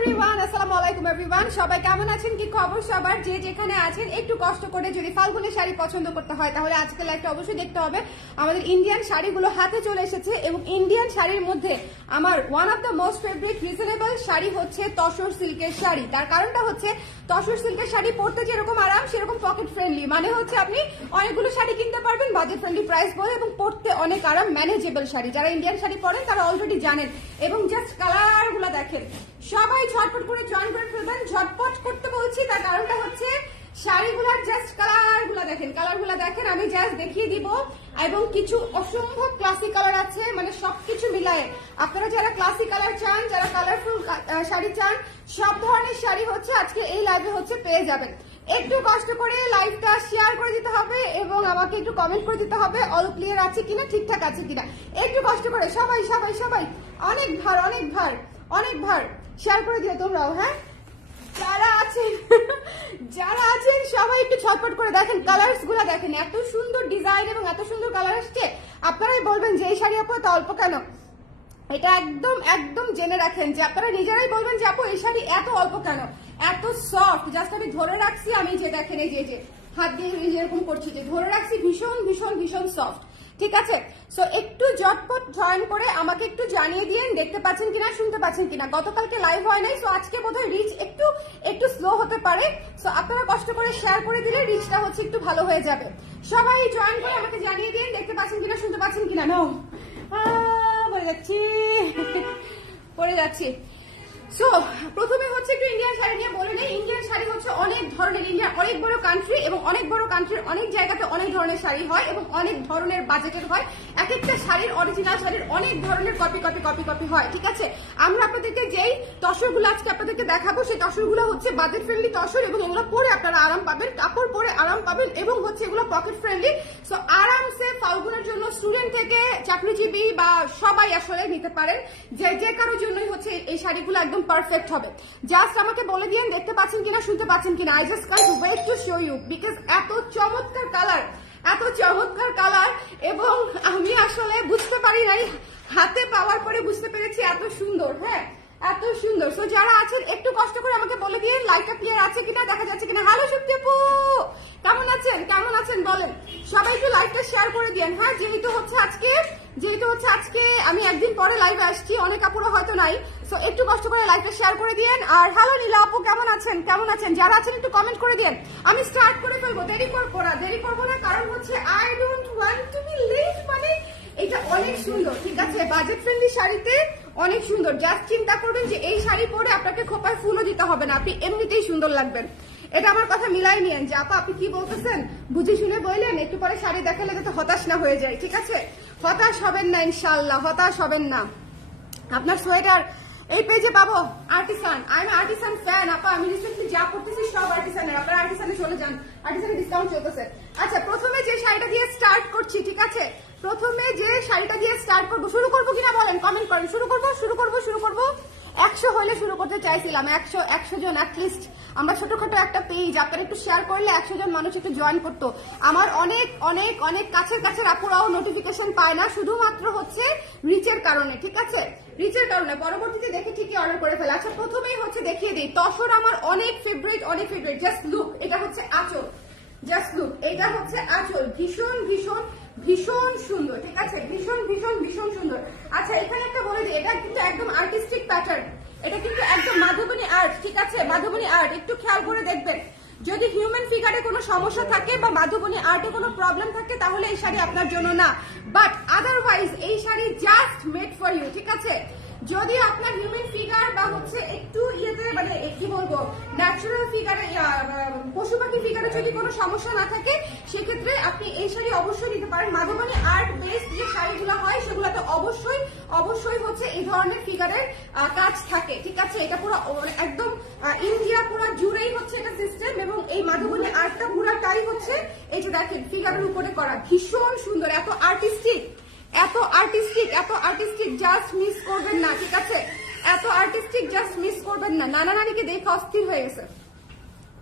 Everyone, আসসালামু আলাইকুম everyone. সবাই কেমন আছেন? কি খবর সবার? যে যেখানে আছেন একটু কষ্ট করে যদি ফাল্গুনের শাড়ি পছন্দ করতে হয় তাহলে আজকে লাইভটা অবশ্যই দেখতে হবে। আমাদের ইন্ডিয়ান শাড়িগুলো হাতে চলে এসেছে এবং ইন্ডিয়ান শাড়ির মধ্যে আমার one of the most favourite reasonable sari হচ্ছে তসর সিল্কের শাড়ি। তার কারণটা হচ্ছে তসর সিল্কের শাড়ি পরতে যেরকম আরাম সেরকম পকেট ফ্রেন্ডলি, মানে হচ্ছে আপনি অনেকগুলো শাড়ি কিনতে পারবেন বাজেট ফ্রেন্ডলি প্রাইস বলে এবং পরতে অনেক আরাম, ম্যানেজেবল শাড়ি। যারা ইন্ডিয়ান শাড়ি পরেন তারা অলরেডি জানেন। এবং জাস্ট কালার গুলো দেখেন, সবাই ঝটপট করে জয়েন করে ফেলবেন। ঝটপট করতে বলছি তার কারণটা হচ্ছে শাড়িগুলোর জাস্ট কালারগুলো দেখেন, কালারগুলো দেখেন, আমি জাস্ট দেখিয়ে দিব। এবং কিছু অসম্ভব ক্লাসিক কালার আছে, মানে সবকিছু মিলায়ে আপনারা যারা ক্লাসিক কালার চান, যারা কালারফুল শাড়ি চান, সব ধরনের শাড়ি হচ্ছে আজকে এই লাইভে হচ্ছে পেয়ে যাবেন। একটু কষ্ট করে লাইভটা শেয়ার করে দিতে হবে এবং আমাকে একটু কমেন্ট করে দিতে হবে অল ক্লিয়ার আছে কিনা, ঠিকঠাক আছে কিনা। একটু কষ্ট করে সবাই সবাই সবাই, অনেক ভার অনেক ভার অনেক ভার শেয়ার করে দিও তোমরাও। হ্যাঁ, যারা আছেন সবাই একটু ছটপট করে দেখেন, কালার্স গুলা দেখেন, এত সুন্দর ডিজাইন এবং এত সুন্দর কালার আসছে। আপনারাই বলবেন যে এই শাড়ি আপু এত অল্প কেন। এটা একদম একদম জেনে রাখেন যে আপনারা নিজেরাই বলবেন যে আপু এই শাড়ি এত অল্প কেন, এত সফট। জাস্ট আমি ধরে রাখছি, আমি যে দেখেন এই যে হাত দিয়ে যেরকম করছি, যে ধরে রাখছি, ভীষণ ভীষণ ভীষণ সফট। ঠিক আছে, সো একটু জটপট জয়েন করে আমাকে একটু জানিয়ে দিয়েন দেখতে পাচ্ছেন কিনা, শুনতে পাচ্ছেন কিনা। গতকালকে লাইভ হয় নাই, সো আজকে বোধহয় রিচ একটু একটু স্লো হতে পারে। সো আপনারা কষ্ট করে শেয়ার করে দিলে রিচটা হচ্ছে একটু ভালো হয়ে যাবে। সবাই জয়েন করে আমাকে জানিয়ে দিন দেখতে পাচ্ছেন কিনা, শুনতে পাচ্ছেন কিনা। নাও পরে যাচ্ছি। সো প্রথমে হচ্ছে একটু ইন্ডিয়ান শাড়ি নিয়ে বলে নেই। ইন্ডিয়ান শাড়ি হচ্ছে অনেক ধরনের, ইন্ডিয়া অনেক বড় কান্ট্রি এবং অনেক বড় কান্ট্রির অনেক জায়গাতে অনেক ধরনের শাড়ি হয় এবং অনেক ধরনের বাজেটের হয়। এক একটা শাড়ির, অরিজিনাল শাড়ির অনেক ধরনের কপি কপি কপি কপি হয়। ঠিক আছে, আমরা আপনাদেরকে যেই তসরগুলো আজকে আপনাদেরকে দেখাবো সেই তসরগুলো হচ্ছে বাজেট ফ্রেন্ডলি তসর এবং এগুলো পরে আপনারা আরাম পাবেন, কাপড় পরে আরাম পাবেন এবং হচ্ছে এগুলো পকেট ফ্রেন্ডলি। সো আরামসে ফাল্গুনের জন্য স্টুডেন্ট থেকে চাকরিজীবী বা সবাই আসলে নিতে পারেন। যে যে কারোর জন্যই হচ্ছে এই শাড়িগুলো একদম পারফেক্ট হবে। জাস্ট আমাকে বলে দিন দেখতে পাচ্ছেন কিনা, শুনতে পাচ্ছেন কিনা। I just can't wait to show you because এত চমৎকার কালার, এত চমৎকার কালার এবং আমি আসলে বুঝতে পারি নাই, হাতে পাওয়ার পরে বুঝতে পেরেছি এত সুন্দর। হ্যাঁ, এত সুন্দর। সো যারা আছেন একটু কষ্ট করে আমাকে বলে দিয়ে লাইটটা ক্লিয়ার আছে কিনা, দেখা যাচ্ছে কিনা। হ্যালো সুপ্তি আপু, কেমন আছেন? কেমন আছেন বলেন। সবাই একটু লাইভটা শেয়ার করে দিন। হ্যাঁ, যেহেতু হচ্ছে আজকে আমি একদিন পরে লাইভে আসছি, অনেক আপুরা হয়তো নাই। সো একটু কষ্ট করে লাইভটা শেয়ার করে দিন। আর হ্যালো নীলা আপু, কেমন আছেন? কেমন আছেন? যারা আছেন একটু কমেন্ট করে দিন। আমি স্টার্ট করে ফেলবো, দেরি করবো না, কারণ হচ্ছে I don't want to be late. মানে এটা অনেক সুন্দর, ঠিক আছে, বাজেট ফ্রেন্ডলি শাড়িতে অনেক সুন্দর। জাস্ট চিন্তা করবেন যে এই শাড়ি পরে আপনাকে খোপায় ফুলও দিতে হবে না, আপনি এমনিতেই সুন্দর লাগবেন। এটা আমার কথা মিলাই নিয়েন যে আপা আপনি কি বলতেছেন, বুঝে শুনে বললেন। একটু পরে শাড়ি দেখালে যাতে হতাশ না হয়ে যায়। ঠিক আছে, হতাশ হবেন না ইনশাল্লাহ, হতাশ হবেন না। আপনার সোয়েটার এই পেজে পাবো। Artisan, I am artisan fan আপা। আমি রিসেন্টলি যা করতেছি সব আর্টিসানের, আপনারা আর্টিসানে চলে যান, আর্টিসানে ডিসকাউন্ট চলতেছে। আচ্ছা, প্রথমে যে শাড়িটা দিয়ে স্টার্ট করছি, ঠিক আছে, প্রথমে যে শাড়িটা দিয়ে স্টার্ট করবো, শুরু করবো কিনা বলেন, কমেন্ট করেন। শুরু করবো 100 হলে শুরু করতে চাইছিলাম, 100 জন অ্যাটলিস্ট। আমরা ছোটখাটো একটা পেজ, আপনারা একটু শেয়ার করলে 100 জন মানুষ একটু জয়েন করতো। আমার অনেক অনেক অনেক কাছের আপুরাও নোটিফিকেশন পায় না, শুধুমাত্র হচ্ছে রিচের কারণে। ঠিক আছে, রিচের কারণে পরবর্তীতে দেখে ঠিকই অর্ডার করে ফেলে। আচ্ছা, প্রথমেই হচ্ছে দেখিয়ে দিই, তসর আমার অনেক ফেভারিট, অনেক ফেভারিট। জাস্ট লুক, এটা হচ্ছে আঁচল, জাস্ট লুক, এটা হচ্ছে আঁচল, ভীষণ ভীষণ ভীষণ সুন্দর। ঠিক আছে, ভীষণ ভীষণ ভীষণ সুন্দর। আচ্ছা, এখানে একটা বলে দিই, এটা কিন্তু একদম আর্টিস্টিক প্যাটার্ন, এটা কিন্তু একদম মাধবনী আর্ট। ঠিক আছে, মাধবনী আর্ট একটু খেয়াল করে দেখবেন। যদি হিউম্যান ফিগারে কোনো সমস্যা থাকে বা মাধবনী আর্টে কোনো প্রবলেম থাকে তাহলে এই শাড়ি আপনার জন্য না, বাট আদারওয়াইজ এই sari just made for you. ঠিক আছে, যদি আপনার হিউম্যান ফিগার বা হচ্ছে একটু ইয়েতে, মানে কি বলবো, ন্যাচারাল ফিগারে, পশু পাখি ফিগারে যদি কোনো সমস্যা না থাকে সেক্ষেত্রে আপনি এই শাড়ি অবশ্যই নিতে পারেন। মাধবনী আর্ট বেসড যে শাড়িগুলো হয় সেগুলোতে অবশ্যই অবশ্যই হচ্ছে এই ধরনের ফিগারের কাজ থাকে। ঠিক আছে, এটা পুরো একদম ইন্ডিয়া পুরো জুড়েই হচ্ছে এটা সিস্টেম এবং এই মাধবনী আর্টটা পুরাটাই হচ্ছে এই যে দেখেন ফিগারের উপরে করা, ভীষণ সুন্দর, এত আর্টিস্টিক, এত আর্টিস্টিক, এত আর্টিস্টিক, জাস্ট মিস করবেন না। ঠিক আছে, এত আর্টিস্টিক, জাস্ট মিস করবেন না। নানা নানিকে দেখে অস্থির হয়ে গেছে,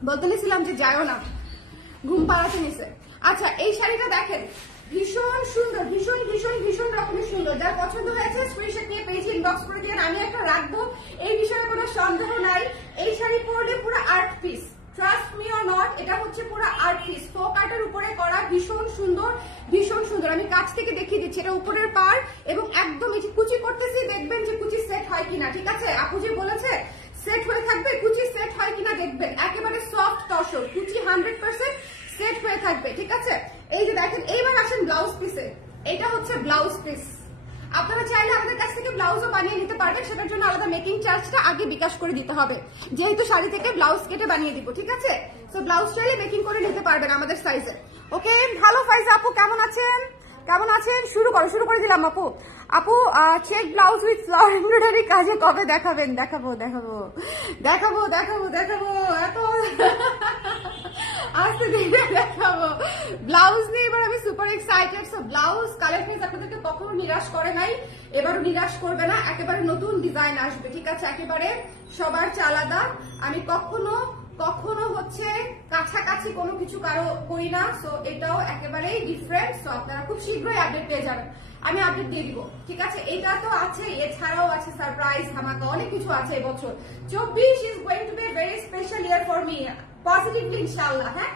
বলতে নিয়েছিলাম যে যায়ও না, ঘুম পাড়াতে নিছে। আচ্ছা, এই শাড়িটা দেখেন, ভীষণ সুন্দর, ভীষণ ভীষণ ভীষণ রকমের সুন্দর। যার পছন্দ হয়েছে স্ক্রিনশট নিয়ে পেজে ইনবক্স করে দিয়ে নেবেন, আমি একটা রাখবো, এই বিষয়ে কোনো সন্দেহ নাই। এই শাড়ি পরলে পুরো art piece, trust me or not, এটা হচ্ছে পুরো আর্ট পিস, ফোক আর্টের উপরে করা, ভীষণ সুন্দর, ভীষণ সুন্দর। আমি কাছ থেকে দেখিয়ে দিচ্ছি, এটা উপরের পার এবং একদম এই যে কুচি করতেছি, দেখবেন যে কুচি সেট হয় কিনা, ঠিক আছে? আপু যে বলেছে সেট হয়ে থাকবে, কুচি সেট হয় কিনা দেখবেন। একেবারে সফট তসর, কুচি 100% সেট হয়ে থাকবে, ঠিক আছে? এই যে দেখেন, এইবার আসেন ব্লাউজ পিসে। এটা হচ্ছে ব্লাউজ পিস, আপনারা চাইলে আমাদের কাছ থেকে ব্লাউজও বানিয়ে নিতে পারবেন, সেটার জন্য আলাদা মেকিং চার্জটা আগে বিকাশ করে দিতে হবে, যেহেতু শাড়ি থেকে ব্লাউজ কেটে বানিয়ে দিব, ঠিক আছে? তো ব্লাউজ চাইলে মেকিং করে নিতে পারবেন আমাদের সাইজে। ওকে, ভালো ফাইজা আপু, কেমন আছেন? কেমন আছেন? শুরু করে দিলাম আপু। আপু check blouse with flower embroidery কাজে কবে দেখাবেন? দেখাবো দেখাবো দেখাবো দেখাবো দেখাবো, এত আজকে দিনে দেখাবো ব্লাউজ নিয়ে। এবার আমি super excited. So blouse collection আপনাদেরকে কখনো নিরাশ করে নাই, এবারও নিরাশ করবে না, একেবারে নতুন ডিজাইন আসবে, ঠিক আছে? একেবারে সবার আলাদা। আমি কখনো হচ্ছে কাছাকাছি কোনো কিছু কারো করি না, সো এটাও একেবারেই ডিফারেন্ট। সো আপনারা খুব শীঘ্রই আপডেট পেয়ে যাবেন, আমি আপডেট দিয়ে দিব, ঠিক আছে? এটা তো আছে, এছাড়াও আছে সারপ্রাইজ ধামাকা, অনেক কিছু আছে এবছর। 24 is going to be a very special year for me, positively ইনশাআল্লাহ। হ্যাঁ,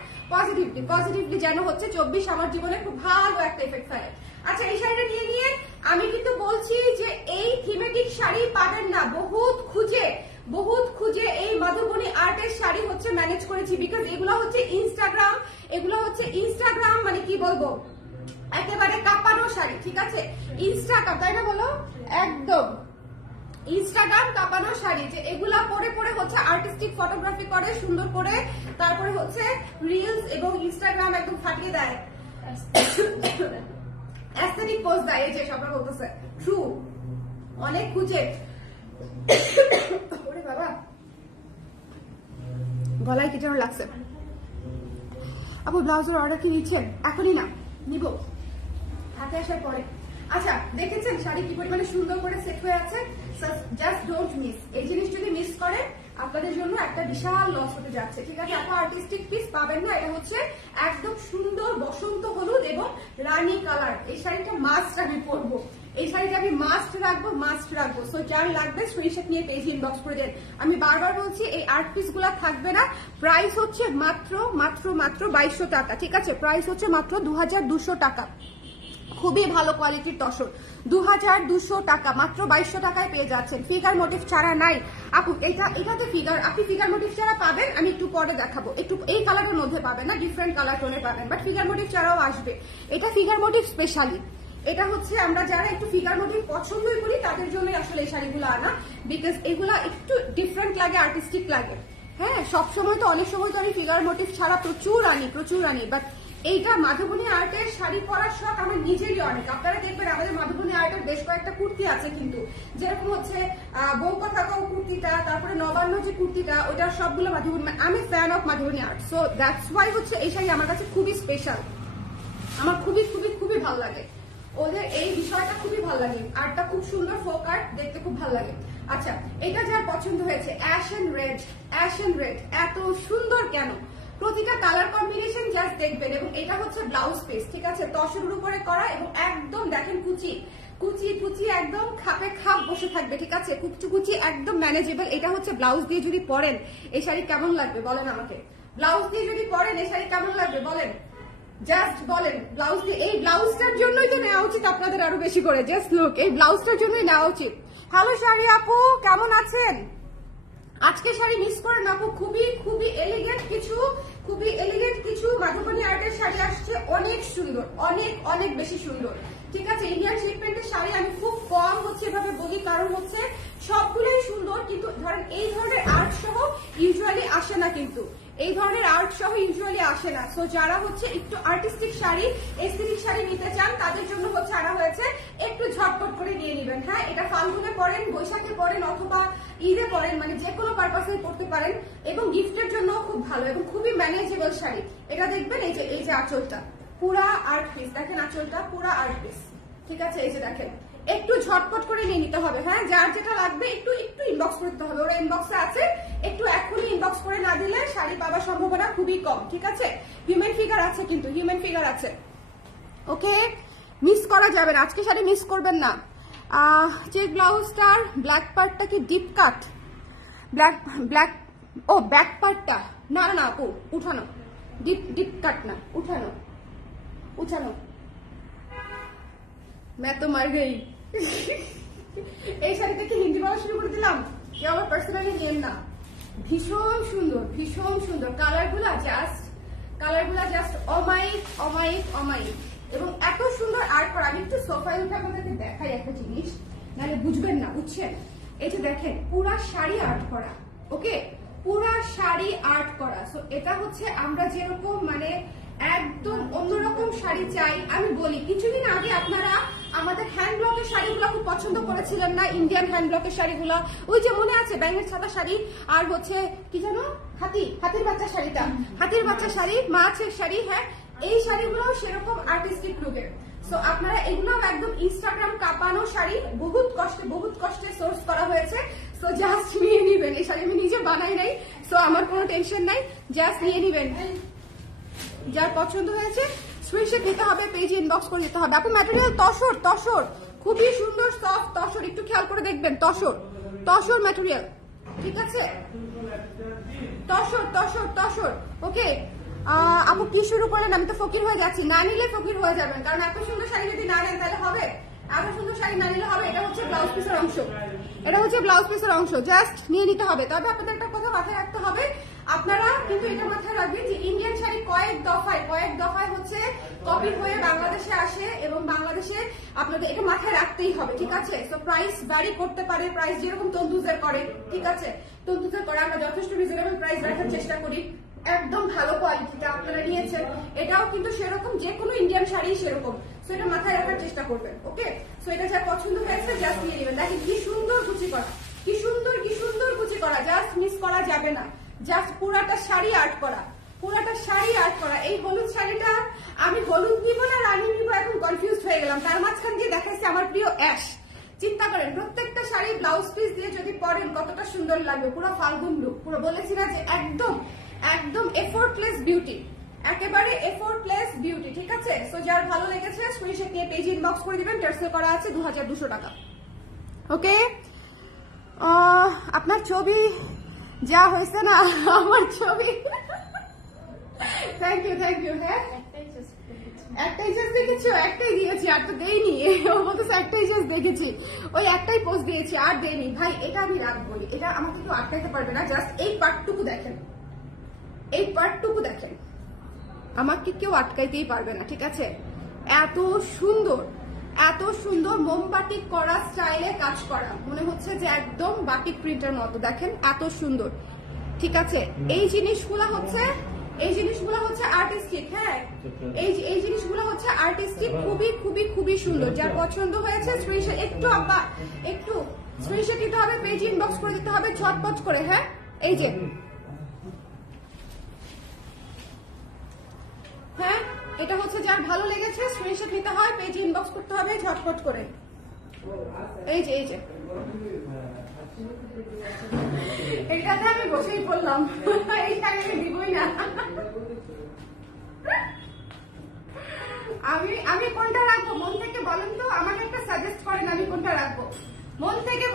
পজিটিভলি যেন হচ্ছে 24 আমার জীবনে খুব ভালো একটা এফেক্ট ফেলে। আচ্ছা, এই শাড়িটা নিয়ে আমি কিন্তু বলছি যে এই থিমেটিক শাড়ি পাবেন না, বহুত খুঁজে এই মধুবনী আর্টের শাড়ি হচ্ছে ম্যানেজ করেছি, বিকজ এগুলো হচ্ছে ইনস্টাগ্রাম মানে কি বলবো, একেবারে কাঁপানো শাড়ি, ঠিক আছে? ইনস্টাগ্রাম, তাই না বলো? একদম ইনস্টাগ্রাম কাঁপানো শাড়ি, যে এগুলা পরে হচ্ছে আর্টিস্টিক ফটোগ্রাফি করে সুন্দর করে, তারপরে হচ্ছে রিলস এবং ইনস্টাগ্রাম একদম ফাটিয়ে দেয়, অ্যাস্থেটিক পোজ দেয়, এই যে সবরা বলতেছে ট্রু, অনেক খুঁজে। ওরে বাবা, গলায় কি যেন লাগছে। আপু ব্লাউজের অর্ডার কি নিচ্ছেন? এখনই না, নিব হাতে আসার পরে। আচ্ছা, দেখেছেন শাড়ি কি পরিমাণে সুন্দর করে সেট হয়ে আছে? জাস্ট ডোন্ট মিস, এই জিনিস যদি মিস করেন আপনাদের জন্য একটা বিশাল লস হতে যাচ্ছে, ঠিক আছে? এত আর্টিস্টিক পিস পাবেন না। এটা হচ্ছে একদম সুন্দর বসন্ত হলুদ এবং রানী কালার। এই শাড়িটা মাস্ট আমি পরবো, এই শাড়িটা আমি মাস্ট রাখবো। সো যার লাগবে স্ক্রিনশট নিয়ে পেজ ইনবক্স করে দেন। আমি বারবার বলছি, এই আর্ট পিস গুলা থাকবে না। প্রাইস হচ্ছে মাত্র 2200 টাকা, ঠিক আছে? প্রাইস হচ্ছে মাত্র 2200 টাকা, খুবই ভালো কোয়ালিটির তসর, 2200 টাকা, মাত্র 2200 টাকায় পেয়ে যাচ্ছেন। ফিগার মোটিভ ছাড়া নাই আপু, এটাতে ফিগার, আপনি ফিগার মোটিভ ছাড়া পাবেন, আমি একটু পরে দেখাবো। একটু এই কালারের মধ্যে পাবেন না, ডিফারেন্ট কালার টোনে পাবেন, বাট ফিগার মোটিভ ছাড়াও আসবে। এটা ফিগার মোটিভ স্পেশালি, এটা হচ্ছে আমরা যারা একটু ফিগার মোটিভ পছন্দই করি তাদের জন্য আসলে এই শাড়িগুলো আনা, বিকজ এগুলা একটু ডিফারেন্ট লাগে, আর্টিস্টিক লাগে। হ্যাঁ, সবসময় তো, অনেক সময় তো আমি ফিগার মোটিভ ছাড়া প্রচুর আনি, বাট এইটা মাধবনী আর্টের শাড়ি পরার শখ আমার নিজেরই অনেক। আপনারা দেখবেন আমাদের মাধবনী আর্টের বেশ কয়েকটা কুর্তি আছে, কিন্তু যেরকম হচ্ছে বউকা থাকাও কুর্তিটা, তারপরে নবান্ন যে কুর্তিটা, ওটা সবগুলো মাধবনী। আমি fan of Madhubani art, so that's why হচ্ছে এই শাড়ি আমার কাছে খুবই স্পেশাল, আমার খুবই ভালো লাগে। ওদের এই বিষয়টা খুবই ভালো লাগে, আর্টটা খুব সুন্দর, ফোক আর্ট, দেখতে খুব ভালো লাগে। আচ্ছা, এটা যার পছন্দ হয়েছে, অ্যাশ এন্ড রেড এত সুন্দর কেন? প্রতিটা কালার কম্বিনেশন জাস্ট দেখবেন। এবং এটা হচ্ছে ব্লাউজ পিস, ঠিক আছে? তসরের উপরে করা এবং একদম দেখেন কুচি একদম খাপে খাপ বসে থাকবে, ঠিক আছে? কুচি একদম ম্যানেজেবল। এটা হচ্ছে ব্লাউজ দিয়ে যদি পরেন এই শাড়ি কেমন লাগবে বলেন আমাকে? ব্লাউজ দিয়ে যদি পরেন এই শাড়ি কেমন লাগবে বলেন? জাস্ট বলেন। ব্লাউজ দিয়ে, এই ব্লাউজটার জন্যই তো নেওয়া উচিত আপনাদের আরো বেশি করে। জাস্ট লুক, এই ব্লাউজটার জন্যই নেওয়া উচিত। হ্যালো শাড়ি আপু, কেমন আছেন? আজকে শাড়ি মিস করেন আপু, খুবই এলিগেন্ট কিছু মাধবনী আর্টের শাড়ি আসছে, অনেক সুন্দর, অনেক বেশি সুন্দর, ঠিক আছে? ইন্ডিয়ান সিল্ক প্রিন্টের শাড়ি আমি খুব কম হচ্ছে এভাবে বলি, কারণ হচ্ছে সবগুলোই সুন্দর, কিন্তু ধরেন এই ধরনের আর্ট সহ ইউজুয়ালি আসে না, কিন্তু এই ধরনের আর্ট সহ ইউজুয়ালি আসে না। সো যারা হচ্ছে একটু আর্টিস্টিক শাড়ি, এস্থেটিক শাড়ি নিতে চান তাদের জন্য হচ্ছে আনা হয়েছে, একটু ঝটপট করে নিয়ে নেবেন। হ্যাঁ, এটা ফাল্গুনে পরেন, বৈশাখে পরেন, অথবা ঈদে পরেন, মানে যে কোনো পারপাসে পড়তে পারেন, এবং গিফটের জন্য খুব ভালো এবং খুবই ম্যানেজেবল শাড়ি। এটা দেখবেন, এই যে আঁচলটা পুরা আর্ট পিস, দেখেন আঁচলটা পুরা আর্ট পিস, ঠিক আছে? এই যে দেখেন, একটু ঝটপট করে নিয়ে নিতে হবে। হ্যাঁ, যার যেটা লাগবে একটু ইনবক্স করতে হবে, ওরা ইনবক্সে আছে, একটু এখনই ইনবক্স করে না দিলে শাড়ি পাওয়ার সম্ভাবনা খুবই কম, ঠিক আছে? হিউম্যান ফিগার আছে, কিন্তু হিউম্যান ফিগার আছে, ওকে? মিস করা যাবে না, আজকে শাড়ি মিস করবেন না। চেক ব্লাউজটার ব্ল্যাক পার্টটা কি ডিপ কাট? ব্ল্যাক ও ব্যাক পার্টটা না না আপু উঠানো, ডিপ কাট না, উঠানো। मैं तो मर गई। এই শাড়িতে কি হিন্দি বলা শুরু করে দিলাম? যে আমার পার্সোনালি নেম না। ভীষণ সুন্দর কালারগুলা জাস্ট অমায়িক এবং এত সুন্দর আর্ট করা। আমি একটু সোফায় উঠে আপনাদেরকে দেখাই একটা জিনিস, নাহলে বুঝবেন না, বুঝছেন? এই যে দেখেন পুরা শাড়ি আর্ট করা, ওকে, পুরা শাড়ি আর্ট করা। সো এটা হচ্ছে আমরা যেরকম মানে একদম অন্যরকম শাড়ি চাই। আমি বলি কিছুদিন আগে আপনারা আমাদের হ্যান্ড ব্লকের শাড়িগুলো খুব পছন্দ করেছিলেন না, ইন্ডিয়ান হ্যান্ড ব্লকের শাড়িগুলো, ওই যে মনে আছে ব্যাঙের ছাতা শাড়ি আর হচ্ছে কি জানো হাতির বাচ্চা শাড়িটা, হাতির বাচ্চা শাড়ি, মাছের শাড়ি, হ্যাঁ এই শাড়িগুলো সেরকম আর্টিস্টিক লুকের। সো আপনারা এগুলো একদম ইনস্টাগ্রাম কাঁপানো শাড়ি, বহুত কষ্টে সোর্স করা হয়েছে। সো জাস্ট নিয়ে নিবেন, এই শাড়ি আমি নিজে বানাই নাই, সো আমার কোনো টেনশন নাই, জাস্ট নিয়ে নিবেন। যার পছন্দ হয়েছে স্ক্রিনশট নিতে হবে, পেজে ইনবক্স করে দিতে হবে। আপু ম্যাটেরিয়াল তসর, খুবই সুন্দর সফট তসর, একটু খেয়াল করে দেখবেন, তসর ম্যাটেরিয়াল, ঠিক আছে? তসর, ওকে। আপু কি শুরু করলেন? আমি তো ফকির হয়ে যাচ্ছি। না নিলে ফকির হয়ে যাবেন, কারণ এত সুন্দর শাড়ি যদি না নেন তাহলে হবে? এত সুন্দর শাড়ি না নিলে হবে? এটা হচ্ছে ব্লাউজ পিসের অংশ, জাস্ট নিয়ে নিতে হবে। তবে আপনাদের একটা কথা মাথায় রাখতে হবে, আপনারা কিন্তু এটা মাথায় রাখবেন যে ইন্ডিয়ান শাড়ি কয়েক দফায় হচ্ছে কপি হয়ে বাংলাদেশে আসে এবং বাংলাদেশে আপনাদের এটা মাথায় রাখতেই হবে, ঠিক আছে? সো প্রাইস ভ্যারি করতে পারে, প্রাইস যেরকম তন্তুজের করে, ঠিক আছে? তন্তুজের করে আমরা যথেষ্ট রিজনেবল প্রাইস রাখার চেষ্টা করি, একদম ভালো কোয়ালিটিটা আপনারা নিয়েছেন, এটাও কিন্তু সেরকম, যে কোনো ইন্ডিয়ান শাড়ি সেরকম। সো এটা মাথায় রাখার চেষ্টা করবেন, ওকে? সো এটা যা পছন্দ হয়েছে জাস্ট নিয়ে নেবেন। দেখেন কি সুন্দর কুচি করা, জাস্ট মিস করা যাবে না, জাস্ট পুরাটা শাড়ি আর্ট করা। এই হলুদ শাড়িটা আমি হলুদ নিব না রানী নিব এখন কনফিউজ হয়ে গেলাম, তার মাঝখান দিয়ে দেখাইছে আমার প্রিয় অ্যাশ। চিন্তা করেন প্রত্যেকটা শাড়ি ব্লাউজ পিস দিয়ে যদি পরেন কতটা সুন্দর লাগবে, পুরো ফাল্গুন লুক, পুরো বলেছি না যে একদম এফোর্টলেস বিউটি, একেবারে এফোর্টলেস বিউটি, ঠিক আছে? সো যার ভালো লেগেছে স্ক্রিনশট নিয়ে পেজে ইনবক্স করে দিবেন, টার্সেল করা আছে 2200 টাকা, ওকে? আপনার ছবি যা হয়েছে না, আমার ছবি, থ্যাংক ইউ, হ্যাঁ একটাই জাস্ট দেখেছি, একটাই দিয়েছি, আর তো দেইনি, ও বলতেছে একটাই জাস্ট দেখেছি, ওই একটাই পোস্ট দিয়েছি আর দেইনি। ভাই এটা আমি রাখবো, এটা আমাকে কেউ আটকাইতে পারবে না, জাস্ট এই পার্টটুকু দেখেন, আমাকে কেউ আটকাইতেই পারবে না, ঠিক আছে? এত সুন্দর মোমবাটিক করা স্টাইলে কাজ করা, মনে হচ্ছে যে একদম বাটিক প্রিন্টের মতো, দেখেন এত সুন্দর, ঠিক আছে? এই জিনিসগুলো হচ্ছে আর্টিস্টিক, হ্যাঁ এই জিনিসগুলো হচ্ছে আর্টিস্টিক, খুবই সুন্দর। যার পছন্দ হয়েছে স্ক্রিনশট একটু স্ক্রিনশট দিতে হবে, পেজে ইনবক্স করে দিতে হবে ঝটপট করে, হ্যাঁ? এই যে হ্যাঁ এটা হচ্ছে যার ভালো লেগেছে স্ক্রিনশট নিতে হয়, পেজে ইনবক্স করতে হবে ঝটপট করে। এই যে এইটাতে আমি বসেই পড়লাম, এই শাড়ি আমি দিবই না। আমি কোনটা রাখবো মন থেকে বলেন তো, আমাকে একটা সাজেস্ট করেন, আমি কোনটা রাখবো? মন থেকে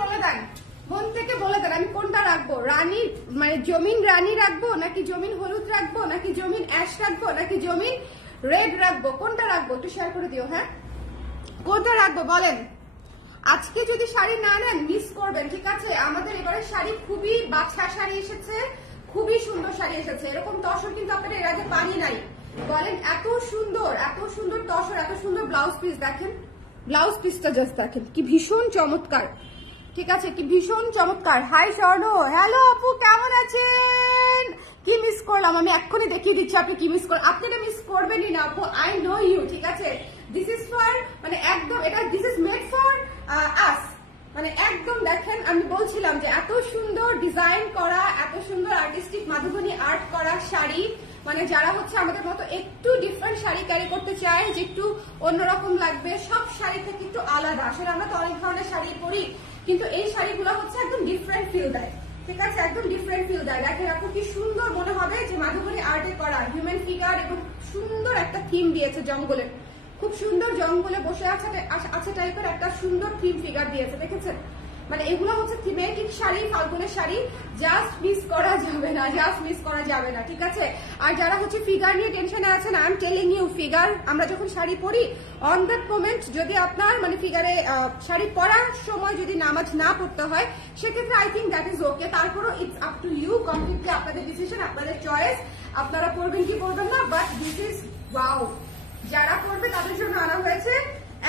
বলে দেন আমি কোনটা রাখবো। রানী মানে জমিন রানী রাখবো, নাকি জমিন হলুদ রাখবো, নাকি জমিন অ্যাশ রাখবো, নাকি জমিন রেড রাখবো? কোনটা রাখবো একটু শেয়ার করে দিও, হ্যাঁ কোনটা রাখবো বলেন? আজকে যদি শাড়ি না নেন মিস করবেন, ঠিক আছে? আমাদের এবারে শাড়ি খুবই বাছা শাড়ি এসেছে, খুবই সুন্দর শাড়ি এসেছে, এরকম তসর কিন্তু আপনারা এর আগে পানি নাই। বলেন এত সুন্দর তসর, এত সুন্দর ব্লাউজ পিস, দেখেন ব্লাউজ পিসটা জাস্ট দেখেন কি ভীষণ চমৎকার, ঠিক আছে? কি ভীষণ চমৎকার। হাই স্বর্ণ, হ্যালো আপু কেমন আছেন? কি মিস করলাম আমি এক্ষুনি দেখিয়ে দিচ্ছি আপনি কি মিস করেন। আপনি এটা মিস করবেনই না আপু, আই নো ইউ, ঠিক আছে? দিস ইজ ফর মানে একদম এটা this is made for us, মানে একদম দেখেন আমি বলছিলাম যে এত সুন্দর ডিজাইন করা, এত সুন্দর আর্টিস্টিক মাধুবনী আর্ট করা শাড়ি, মানে যারা হচ্ছে আমাদের মতো একটু ডিফারেন্ট শাড়ি ক্যারি করতে চায়, যে একটু অন্যরকম লাগবে, সব শাড়ি থেকে একটু আলাদা। আসলে আমরা তো অনেক ধরনের শাড়ি পরি, কিন্তু এই শাড়িগুলো হচ্ছে একদম ডিফারেন্ট ফিল দেয়, ঠিক আছে? একদম ডিফারেন্ট ফিল দেয়। দেখেন আপু কি সুন্দর মনে হবে যে মাধুবনী আর্টে করা হিউম্যান ফিগার, এবং সুন্দর একটা থিম দিয়েছে জঙ্গলের, খুব সুন্দর জঙ্গলে বসে আছে টাইপের একটা সুন্দর থিম ফিগার দিয়েছে, দেখেছেন? মানে এগুলো হচ্ছে থিমেটিক শাড়ি, ফাল্গুনের শাড়ি, জাস্ট মিস করা যাবে না, জাস্ট মিস করা যাবে না, ঠিক আছে? আর যারা হচ্ছে ফিগার নিয়ে টেনশনে আছেন, I am telling you, figure আমরা যখন শাড়ি পরি অন দ্যাট মোমেন্ট যদি আপনার মানে ফিগারে শাড়ি পরার সময় যদি নামাজ না পড়তে হয়, সেক্ষেত্রে I think that is okay. তারপরও it's up to you, completely আপনাদের ডিসিশন, আপনাদের চয়েস, আপনারা পরবেন কি পরবেন না। বাট দিস ইজ ওয়াও, যারা পরবে তাদের জন্য আনা হয়েছে,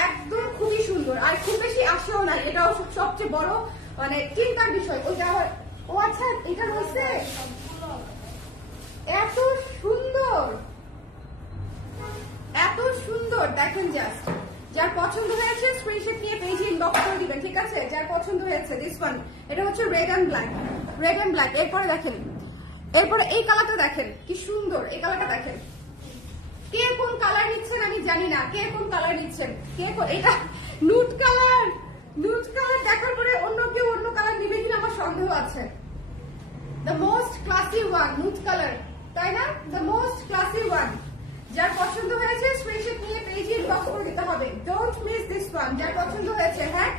একদম খুবই সুন্দর। আর খুব বেশি আসেও না, এটাও সবচেয়ে বড় মানে চিন্তার বিষয়। ও আচ্ছা, এটা রয়েছে এত সুন্দর, এত সুন্দর, দেখেন জাস্ট। যার পছন্দ হয়েছে স্ক্রিনশট নিয়ে পেজে ইনবক্স করে দিবেন, ঠিক আছে? যার পছন্দ হয়েছে দিস ওয়ান, এটা হচ্ছে red and black, red and black. এরপরে দেখেন, এরপরে এই কালারটা দেখেন কি সুন্দর, এই কালারটা দেখেন। কে কোন কালার নিচ্ছেন আমি জানি না, কে কোন কালার নিচ্ছেন, এটা নুট কালার, নুট কালার দেখার পরে অন্য কেউ অন্য কালার নিবে কিনা আমার সন্দেহ আছে। The most classy one, নুট colour, তাই না? The most classy one. যার পছন্দ হয়েছে স্ক্রিনশট নিয়ে পেজে ইনবক্স করে দিতে হবে, ডোন্ট মিস দিস ওয়ান। যার পছন্দ হয়েছে, হ্যাঁ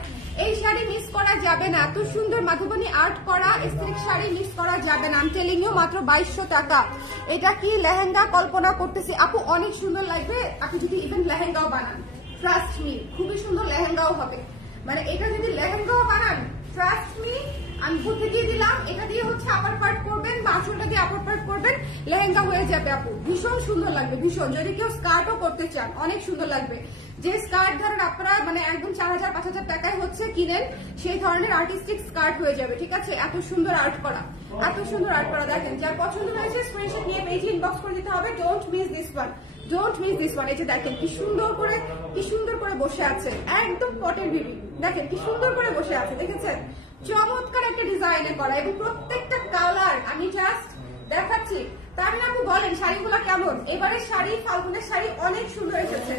এই শাড়ি মিস করা যাবে না, এত সুন্দর মাধুবনী আর্ট করা এস্থেটিক শাড়ি মিস করা যাবে না। আমি টেলিং ইউ, মাত্র 2200 টাকা। এটা কি লেহেঙ্গা কল্পনা করতেছি আপু, অনেক সুন্দর লাগবে। আপনি যদি ইভেন লেহেঙ্গাও বানান, ট্রাস্ট মি, খুবই সুন্দর লেহেঙ্গাও হবে। মানে এটা যদি লেহেঙ্গাও বানান, ট্রাস্ট মি, আমি বুঝে দিয়ে দিলাম, এটা দিয়ে হচ্ছে আপার পার্ট করবেন বা আঁচলটা দিয়ে আপার পার্ট করবেন, লেহেঙ্গা হয়ে যাবে আপু। ভীষণ সুন্দর লাগবে, ভীষণ। যদি কেউ স্কার্টও করতে চান, অনেক সুন্দর লাগবে। যে স্কার্ট ধরেন আপনারা মানে একদম 4000-5000 টাকায় হচ্ছে কিনেন, সেই ধরনের আর্টিস্টিক স্কার্ট হয়ে যাবে, ঠিক আছে? এত সুন্দর আর্ট করা, এত সুন্দর আর্ট করা। দেখেন, যার পছন্দ হয়েছে স্ক্রিনশট নিয়ে পেজে ইনবক্স করে দিতে হবে, don't miss this one, don't miss this one. এই যে দেখেন কি সুন্দর করে, কি সুন্দর করে বসে আছে, একদম পটের বিবি। দেখেন কি সুন্দর করে বসে আছে, দেখেছেন? চমৎকার একটা ডিজাইনে করা, এবং প্রত্যেকটা কালার আমি জাস্ট দেখাচ্ছি। তার মানে আপনি বলেন শাড়িগুলো কেমন? এবারে শাড়ি, ফাল্গুনের শাড়ি অনেক সুন্দর এসেছে,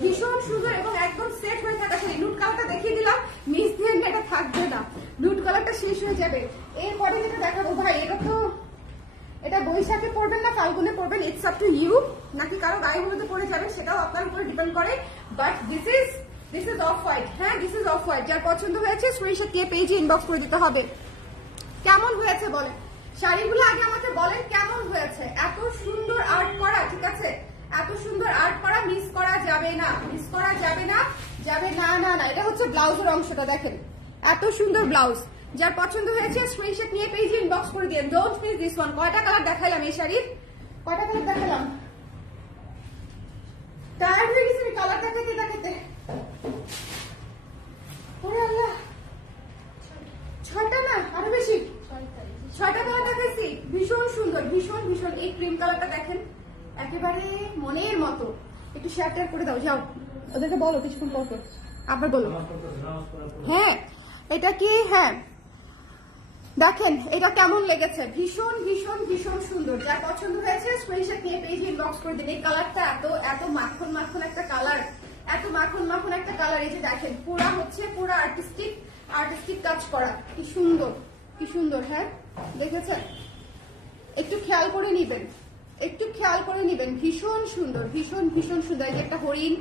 ভীষণ সুন্দর এবং একদম সেট হয়ে থাকা শাড়ি। নুট কালারটা দেখিয়ে দিলাম, মিস দিয়ে এটা থাকবে না, নুট কালারটা শেষ হয়ে যাবে। এরপরে যেটা দেখাবো, ভাই এটা তো, এটা বৈশাখে পড়বেন না ফাল্গুনে পড়বেন, ইটস আপ টু ইউ। নাকি কারো গায়েগুলোতে পড়ে যাবেন, সেটাও আপনার উপরে ডিপেন্ড করে। But this is off white, হ্যাঁ দিস ইজ অফ হোয়াইট। যার পছন্দ হয়েছে স্ক্রিনশট দিয়ে পেজে ইনবক্স করে দিতে হবে। কেমন হয়েছে বলেন শাড়িগুলো, আগে আমাকে বলেন কেমন হয়েছে। এত সুন্দর আর্ট করা, ঠিক আছে? এত সুন্দর আর্ট করা, মিস করা যাবে না, মিস করা যাবে না, যাবে না না না। এটা হচ্ছে ব্লাউজের অংশটা, দেখেন এত সুন্দর ব্লাউজ। যার পছন্দ হয়েছে স্ক্রিনশট নিয়ে পেজে ইনবক্স করে দিন, ডোন্ট মিস দিস ওয়ান। কয়টা কালার দেখাইলাম এই শাড়ির, কয়টা কালার দেখালাম? টায়ার্ড হয়ে গেছে আমি কালার দেখাতে দেখাতে। ওরে আল্লাহ, 6টা না আরো বেশি, 6টা কালার দেখাইছি। ভীষণ সুন্দর, ভীষণ ভীষণ। এই ক্রিম কালারটা দেখেন, একেবারে মনের মতো। একটু শেয়ার করে দাও, যাও ওদেরকে বলো কিছুক্ষণ পর, আবার বলো। হ্যাঁ এটা কি, হ্যাঁ দেখেন এটা কেমন লেগেছে, ভীষণ ভীষণ ভীষণ সুন্দর। যার পছন্দ হয়েছে স্ক্রিনশট নিয়ে পেজে ইনবক্স করে দিন। এই কালারটা এত এত মাখন মাখন একটা কালার, এত মাখন মাখন একটা কালার। এই যে দেখেন পুরা হচ্ছে পুরা আর্টিস্টিক টাচ করা, কি সুন্দর, কি সুন্দর। হ্যাঁ দেখেছেন, একটু খেয়াল করে নিবেন, একটু খেয়াল করে নিবেন। ভীষণ সুন্দর, ভীষণ ভীষণ সুন্দর। এই যে একটা হরিণ,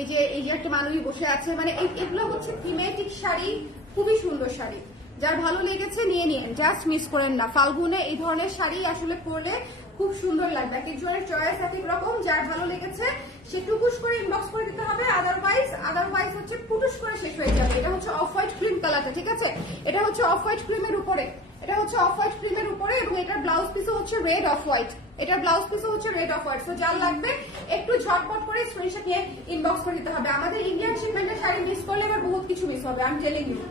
এই যে একটা মানুষ বসে আছে, মানে এগুলো হচ্ছে থিমেটিক শাড়ি, খুবই সুন্দর শাড়ি। যার ভালো লেগেছে নিয়ে নিন, জাস্ট মিস করেন না। ফাল্গুনে এই ধরনের শাড়ি আসলে পরলে খুব সুন্দর লাগবে। এক একজনের চয়েস এক এক রকম। যার ভালো লেগেছে সে টুকুস করে ইনবক্স করে দিতে হবে, আদারওয়াইজ হচ্ছে পুটুস করে শেষ হয়ে যাবে। এটা হচ্ছে অফ হোয়াইট ক্রিম কালারটা, ঠিক আছে? এটা হচ্ছে অফ হোয়াইট ক্রিমের উপরে, এটা হচ্ছে অফ হোয়াইট ক্রিমের উপরে, এবং এটার ব্লাউজ পিসও হচ্ছে রেড অফ হোয়াইট, এটার ব্লাউজ পিসও হচ্ছে রেড অফ হোয়াইট। তো যার লাগবে একটু ঝটপট করে স্ক্রিনশট নিয়ে ইনবক্স করে দিতে হবে। আমাদের ইন্ডিয়ান শিপমেন্টের শাড়ি মিস করলে এবার বহুত কিছু মিস হবে, আমি টেলিং ইউ।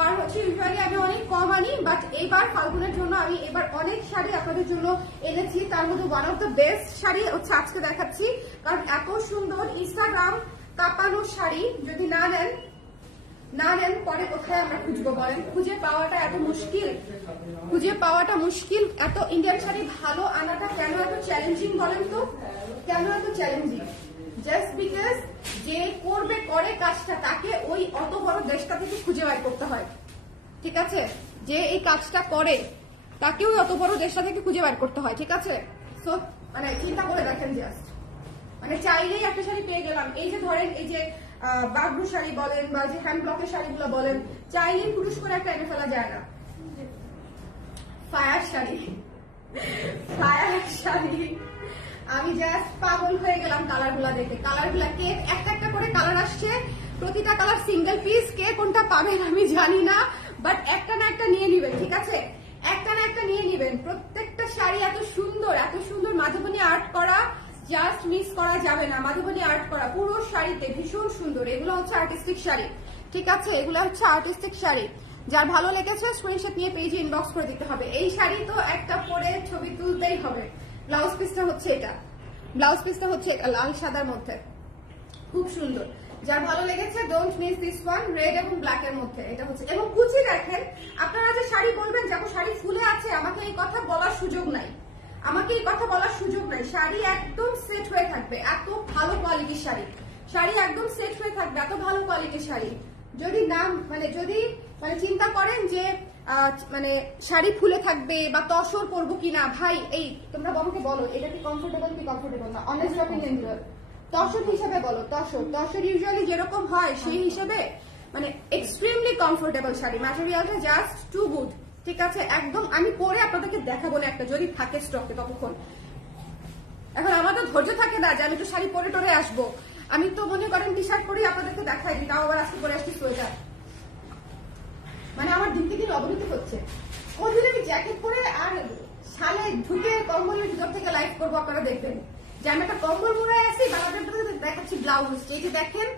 কারণ হচ্ছে ইউজুয়ালি আমি অনেক কম আনি, বাট এইবার ফাল্গুনের জন্য আমি এবার অনেক শাড়ি আপনাদের জন্য এনেছি। তার মধ্যে one of the best sari হচ্ছে আজকে দেখাচ্ছি, কারণ এত সুন্দর ইনস্টাগ্রাম কাঁপানো শাড়ি যদি না নেন পরে কোথায় আমরা খুঁজবো বলেন? খুঁজে পাওয়াটা এত মুশকিল, খুঁজে পাওয়াটা মুশকিল। এত ইন্ডিয়ান শাড়ি ভালো আনাটা কেন এত চ্যালেঞ্জিং বলেন তো? কেন এত চ্যালেঞ্জিং? জাস্ট বিকজ যে করে কাজটা তাকে ওই অত বড় দেশটা থেকে খুঁজে বের করতে হয়, ঠিক আছে? যে এই কাজটা করে তাকে ওই অত বড় দেশটা থেকে খুঁজে বের করতে হয়, ঠিক আছে? সো মানে চিন্তা করে দেখেন, জাস্ট মানে চাইলেই একটা শাড়ি পেয়ে গেলাম। এই যে ধরেন এই যে বাগরু শাড়ি বলেন বা যে হ্যান্ড ব্লকের শাড়িগুলো বলেন, চাইলেই পুরুষ করে একটা এনে ফেলা যায় না। ফায়ার শাড়ি, ফায়ার শাড়ি, আমি জাস্ট পাগল হয়ে গেলাম কালার গুলা দেখে। কালার গুলা কে একটা একটা করে কালার আসছে, প্রতিটা কালার সিঙ্গেল পিস, কে কোনটা পাবেন আমি জানি না, বাট একটা না একটা নিয়ে নিবেন, ঠিক আছে? একটা না একটা নিয়ে নিবেন। প্রত্যেকটা শাড়ি এত সুন্দর মাধবনী আর্ট করা, জাস্ট মিস করা যাবে না। মাধবনী আর্ট করা পুরো শাড়িতে ভীষণ সুন্দর। এগুলো হচ্ছে আর্টিস্টিক শাড়ি, ঠিক আছে? এগুলো হচ্ছে আর্টিস্টিক শাড়ি। যার ভালো লেগেছে স্ক্রিনশট নিয়ে পেজে ইনবক্স করে দিতে হবে। এই শাড়ি তো একটা পরে ছবি তুলতেই হবে। ব্লাউজ পিসটা হচ্ছে এটা, ব্লাউজ পিসটা হচ্ছে এটা লাল সাদার মধ্যে, খুব সুন্দর। যার ভালো লেগেছে don't miss this one, red এবং ব্ল্যাক এর মধ্যে এটা হচ্ছে। এবং কুচি দেখেন, আপনারা যে শাড়ি বলবেন যাবো শাড়ি ফুলে আছে, আমাকে এই কথা বলার সুযোগ নাই, আমাকে এই কথা বলার সুযোগ নাই। শাড়ি একদম সেট হয়ে থাকবে, এত ভালো কোয়ালিটির শাড়ি, শাড়ি একদম সেট হয়ে থাকবে, এত ভালো কোয়ালিটির শাড়ি। যদি নাম যদি চিন্তা করেন যে মানে শাড়ি ফুলে থাকবে বা তসর পরবো কিনা, ভাই এই তোমরা আমাকে বলো এটা কি কমফোর্টেবল না, অনেস্ট অপিনিয়ন দিও। তসর হিসেবে বলো, তসর ইউজুয়ালি যেরকম হয় সেই হিসেবে মানে এক্সট্রিমলি কমফোর্টেবল শাড়ি, ম্যাটেরিয়ালটা জাস্ট টু গুড, ঠিক আছে? একদম আমি পরে আপনাদেরকে দেখাবো না একটা, যদি থাকে স্টকে ততক্ষণ। এখন আমার তো ধৈর্য থাকে না যে আমি তো শাড়ি পরে টরে আসবো, আমি তো মনে করেন টি শার্ট পরে আপনাদেরকে দেখাই দিই, তাও আবার আজকে পরে আসছি সোয়েটার। মানে আমার দিনকে দিন অবনতি হচ্ছে। কোনদিন আমি জ্যাকেট পরে আর শালে ঢুকে কম্বলের ভিতর থেকে লাইভ করবো, আপনারা দেখবেন যে আমি একটা কম্বল মুড়ায় আছি, বাংলাদেশ দেখাচ্ছি ব্লাউজ। এই যে দেখেন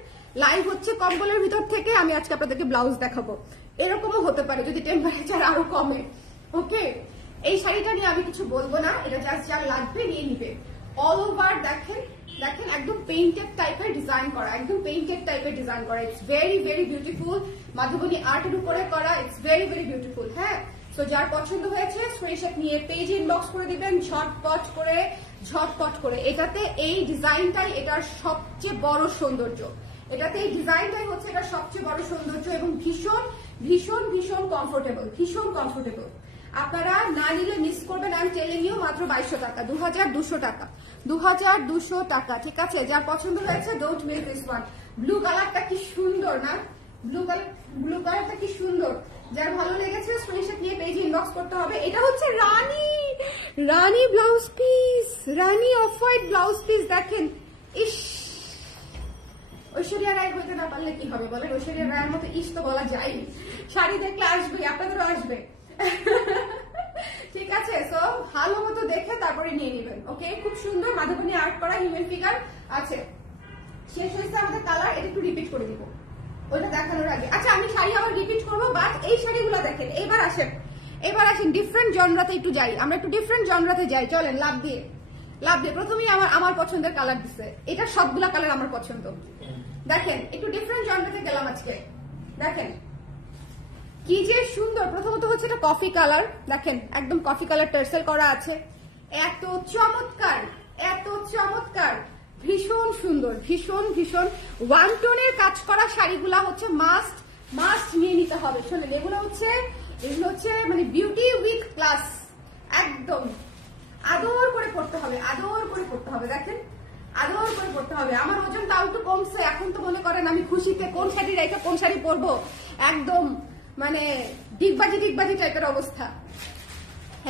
লাইভ হচ্ছে কম্বলের ভিতর থেকে, আমি আজকে আপনাদেরকে ব্লাউজ দেখাবো। এরকমও হতে পারে যদি টেম্পারেচার আরো কমে, ওকে? এই শাড়িটা নিয়ে আমি কিছু বলবো না, এটা জাস্ট যার লাগবে নিয়ে নিবে। অল ওভার দেখেন একদম পেইন্টেড টাইপের ডিজাইন করা, একদম পেইন্টেড টাইপের ডিজাইন করা। ইটস ভেরি ভেরি বিউটিফুল, মাধবনী আর্টের উপরে করা, ইটস ভেরি ভেরি বিউটিফুল। হ্যাঁ, সো যার পছন্দ হয়েছে স্ক্রিনশট নিয়ে পেজে ইনবক্স করে দিবেন ঝটপট করে। এটাতে এই ডিজাইনটাই এটার সবচেয়ে বড় সৌন্দর্য, এটাতে এই ডিজাইনটাই হচ্ছে এটার সবচেয়ে বড় সৌন্দর্য, এবং ভীষণ ভীষণ ভীষণ কমফোর্টেবল, ভীষণ কমফোর্টেবল। আপনারা না নিলে মিস করবেন, আমি টেলিং ইউ মাত্র 2200 টাকা, 2200 টাকা, 2200 টাকা, ঠিক আছে? যার পছন্দ হয়েছে don't miss this one. Blue কালারটা কি সুন্দর না, ব্লু কালারটা কি সুন্দর। যার ভালো লেগেছে স্ক্রিনশট নিয়ে পেজে ইনবক্স করতে হবে। এটা হচ্ছে রানী ব্লাউজ পিস, রানী অফ হোয়াইট ব্লাউজ পিস। দেখেন, ইস, ঐশ্বরিয়া রায় হইতে না পারলে কি হবে বলেন? ঐশ্বরিয়া রায়ের মতো ইস তো বলা যায়, শাড়ি দেখলে আসবে, আপনাদেরও আসবে, ঠিক আছে? সো ভালো মতো দেখে তারপরে নিয়ে নেবেন, ওকে? খুব সুন্দর মাধবনী আর্ট করা হিউম্যান ফিগার আছে। শেষ হয়েছে আমাদের কালার, এটা একটু রিপিট করে দিব ওইটা দেখানোর আগে। আচ্ছা, আমি শাড়ি আবার রিপিট করবো, বাট এই শাড়িগুলো দেখেন। এবার আসেন ডিফারেন্ট জনরাতে একটু যাই, আমরা একটু ডিফারেন্ট জনরাতে যাই, চলেন। লাভ দিয়ে প্রথমেই আমার পছন্দের কালার দিচ্ছে, এটা সবগুলা কালার আমার পছন্দ। দেখেন একটু ডিফারেন্ট জনরাতে গেলাম আজকে, দেখেন কি যে সুন্দর। প্রথমত হচ্ছে এটা কফি কালার, দেখেন একদম কফি কালার টার্সেল করা আছে, এত চমৎকার, ভীষণ সুন্দর, ভীষণ ওয়ান টোনের কাজ করা শাড়িগুলা হচ্ছে মাস্ট নিয়ে নিতে হবে। শোনেন, এগুলো হচ্ছে মানে বিউটি উইথ ক্লাস, একদম আদর করে পড়তে হবে, দেখেন আদর করে পড়তে হবে। আমার ওজন তাও একটু কমছে, এখন তো মনে করেন আমি খুশিতে কোন শাড়ি রেখে কোন শাড়ি পরবো, একদম মানে ডিগবাজি টাইপের অবস্থা।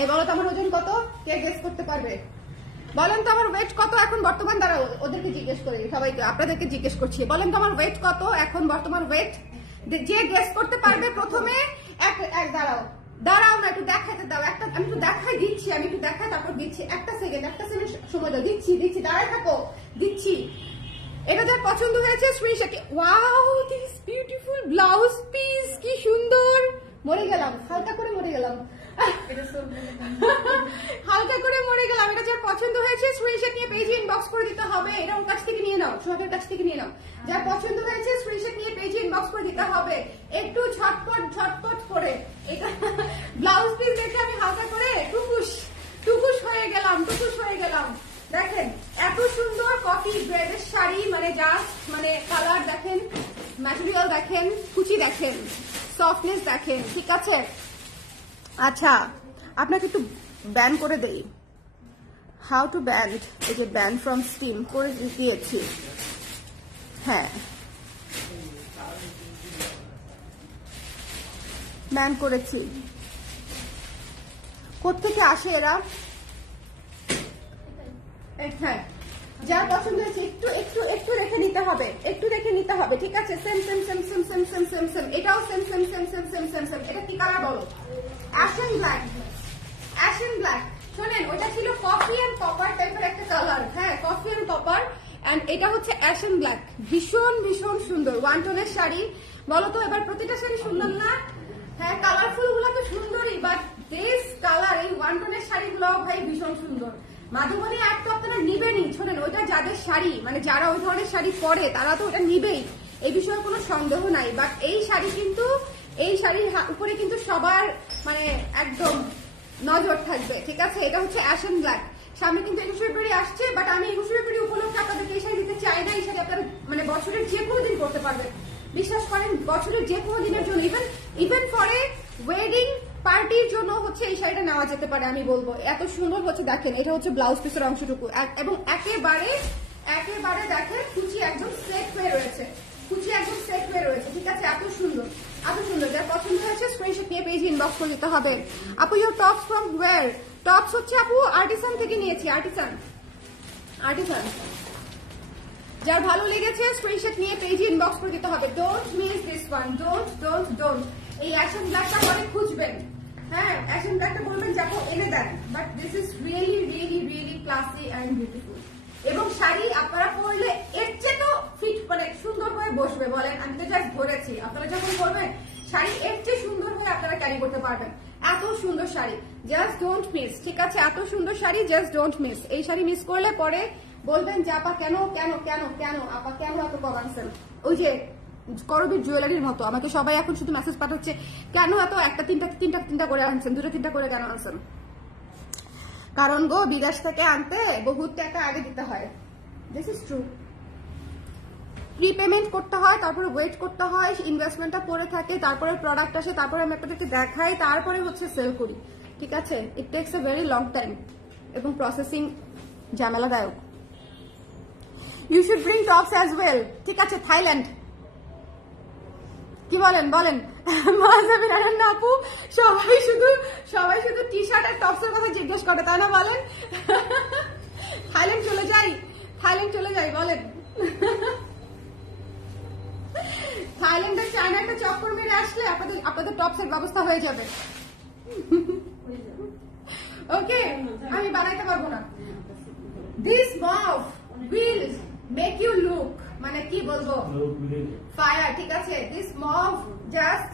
এই বলো তো আমার ওজন কত, কে গেস করতে পারবে? বলেন তো আমার ওয়েট কত এখন বর্তমান? দাঁড়াও, ওদেরকে জিজ্ঞেস করি, সবাইকে আপনাদেরকে জিজ্ঞেস করছি। বলেন তো আমার ওয়েট কত এখন বর্তমান ওয়েট? যে গেস করতে পারবে প্রথমে দাঁড়াও না, একটু দেখাতে দাও, আমি একটু দেখাই দিচ্ছি, তারপর দিচ্ছি। একটা সেকেন্ড সময় দাও, দিচ্ছি, দাঁড়ায় থাকো, দিচ্ছি। এটা যার পছন্দ হয়েছে screenshot. Wow, this beautiful blouse piece, কি সুন্দর। মরে গেলাম, হালকা করে মরে গেলাম। এটা যার পছন্দ হয়েছে স্ক্রিনশট নিয়ে পেজে ইনবক্স করে দিতে হবে। এটা ওর কাছ থেকে নিয়ে নাও, সোহাগের কাছ থেকে নিয়ে নাও। যার পছন্দ হয়েছে স্ক্রিনশট নিয়ে পেজে ইনবক্স করে দিতে হবে, একটু ঝটপট করে। এটা ব্লাউজ পিস দেখে আমি হালকা করে টুকুস হয়ে গেলাম। দেখেন এত সুন্দর কফি গ্রেডের শাড়ি, মানে জাস্ট মানে কালার দেখেন, ম্যাটেরিয়াল দেখেন, কুচি দেখেন, সফটনেস দেখেন, ঠিক আছে? আচ্ছা, আপনাকে একটু ব্যান করে দেই, হাউ টু ব্যান্ড, এই যে ব্যান্ড ফ্রম স্টিম করে দিয়েছি। হ্যাঁ, ব্যান্ড করেছি। কোত্থেকে আসে এরা? হ্যাঁ, যার পছন্দ হয়েছে একটু একটু একটু রেখে নিতে হবে, একটু রেখে নিতে হবে, ঠিক আছে? Same same same same same same same same, এটাও same same same same same same same. এটা কি কালার বলো? Ashen black, ashen black. শোনেন, ওটা ছিল কফি এন্ড কপার টাইপের একটা কালার। হ্যাঁ, কফি এন্ড কপার, এন্ড এটা হচ্ছে অ্যাশেন ব্ল্যাক। ভীষণ ভীষণ সুন্দর ওয়ান টোনের শাড়ি। বলো তো এবার প্রতিটা শাড়ি সুন্দর না? হ্যাঁ, কালারফুল গুলো তো সুন্দরই, বাট দিস কালার, এই ওয়ান টোনের শাড়িগুলো ভাই ভীষণ সুন্দর। মাধুবনী আর তো আপনারা নিবেনই। শোনেন, ওইটা যাদের শাড়ি, মানে যারা ওই ধরনের শাড়ি পরে তারা তো ওটা নিবেই, এই বিষয়ে কোনো সন্দেহ নাই। বাট এই শাড়ি কিন্তু, এই শাড়ির উপরে কিন্তু সবার মানে একদম নজর থাকবে, ঠিক আছে? এটা হচ্ছে অ্যাশেন ব্ল্যাক। সামনে কিন্তু 21শে ফেব্রুয়ারি আসছে, বাট আমি 21শে ফেব্রুয়ারি উপলক্ষে আপনাদেরকে এই শাড়ি দিতে চাই না। এই শাড়ি আপনারা মানে বছরের যে কোনো দিন করতে পারবেন, বিশ্বাস করেন, বছরের যে কোনো দিনের জন্য, ইভেন ফরে ওয়েডিং পার্টির জন্য হচ্ছে এই শাড়িটা নেওয়া যেতে পারে। আমি বলবো এত সুন্দর হচ্ছে। দেখেন, এটা হচ্ছে ব্লাউজ পিসের অংশটুকু, এবং একেবারে একেবারে দেখেন কুচি একদম সেট হয়ে রয়েছে, কুচি একদম সেট হয়ে রয়েছে, ঠিক আছে? এত সুন্দর, এত সুন্দর। যার পছন্দ হয়েছে স্ক্রিনশট নিয়ে পেজে ইনবক্স করে দিতে হবে। আপু your tops from where? Tops হচ্ছে আপু আর্টিসান থেকে নিয়েছি, আর্টিসান, আর্টিসান। যার ভালো লেগেছে স্ক্রিনশট নিয়ে পেজে ইনবক্স করে দিতে হবে। Don't miss this one, don't don't don't. এই অ্যাশন ব্ল্যাকটা পরে খুঁজবেন, হ্যাঁ, অ্যাশন ব্ল্যাকটা বলবেন যাবো এনে দেন, but this is really really really classy and beautiful. এবং শাড়ি আপনারা পরলে এর চেয়ে তো ফিট মানে সুন্দর হয়ে বসবে। বলেন, আমি তো জাস্ট ধরেছি, আপনারা যখন পরবেন শাড়ি এর চেয়ে সুন্দর হয়ে আপনারা ক্যারি করতে পারবেন। এত সুন্দর শাড়ি, জাস্ট ডোন্ট মিস, ঠিক আছে? এত সুন্দর শাড়ি, জাস্ট ডোন্ট মিস। এই শাড়ি মিস করলে পরে বলবেন যে আপা কেন কেন কেন কেন আপা কেন এত কম আনছেন? ওই যে করবীর জুয়েলারির মতো আমাকে সবাই এখন শুধু মেসেজ পাঠাচ্ছে, কেন এত একটা তিনটা তিনটা তিনটা করে আনছেন, দুটো তিনটা করে কেন আনছেন? কারণ গো, বিদেশ থেকে আনতে বহুত টাকা আগে দিতে হয়। This is true. প্রিপেমেন্ট করতে হয়, তারপরে ওয়েট করতে হয়, ইনভেস্টমেন্টটা পরে থাকে, তারপরে প্রোডাক্ট আসে, তারপরে আমি আপনাদেরকে দেখাই, তারপরে হচ্ছে সেল করি, ঠিক আছে? It takes a very long time এবং প্রসেসিং ঝামেলাদায়ক। You should bring tops as well, ঠিক আছে? থাইল্যান্ড কি বলেন বলেন? মাহজাবিন আনন্দ আপু, সবাই শুধু টি শার্ট আর টপসের কথা জিজ্ঞেস করে, তাই না? বলেন থাইল্যান্ড চলে যাই, থাইল্যান্ড চলে যাই, বলেন। থাইল্যান্ডের চায়না একটা চক্কর মেরে আসলে আপনাদের টপসের ব্যবস্থা হয়ে যাবে। ওকে, আমি বানাইতে পারবো না। This mauve will make you look, মানে কি বলবো, ফায়ার, ঠিক আছে? দিস মভ জাস্ট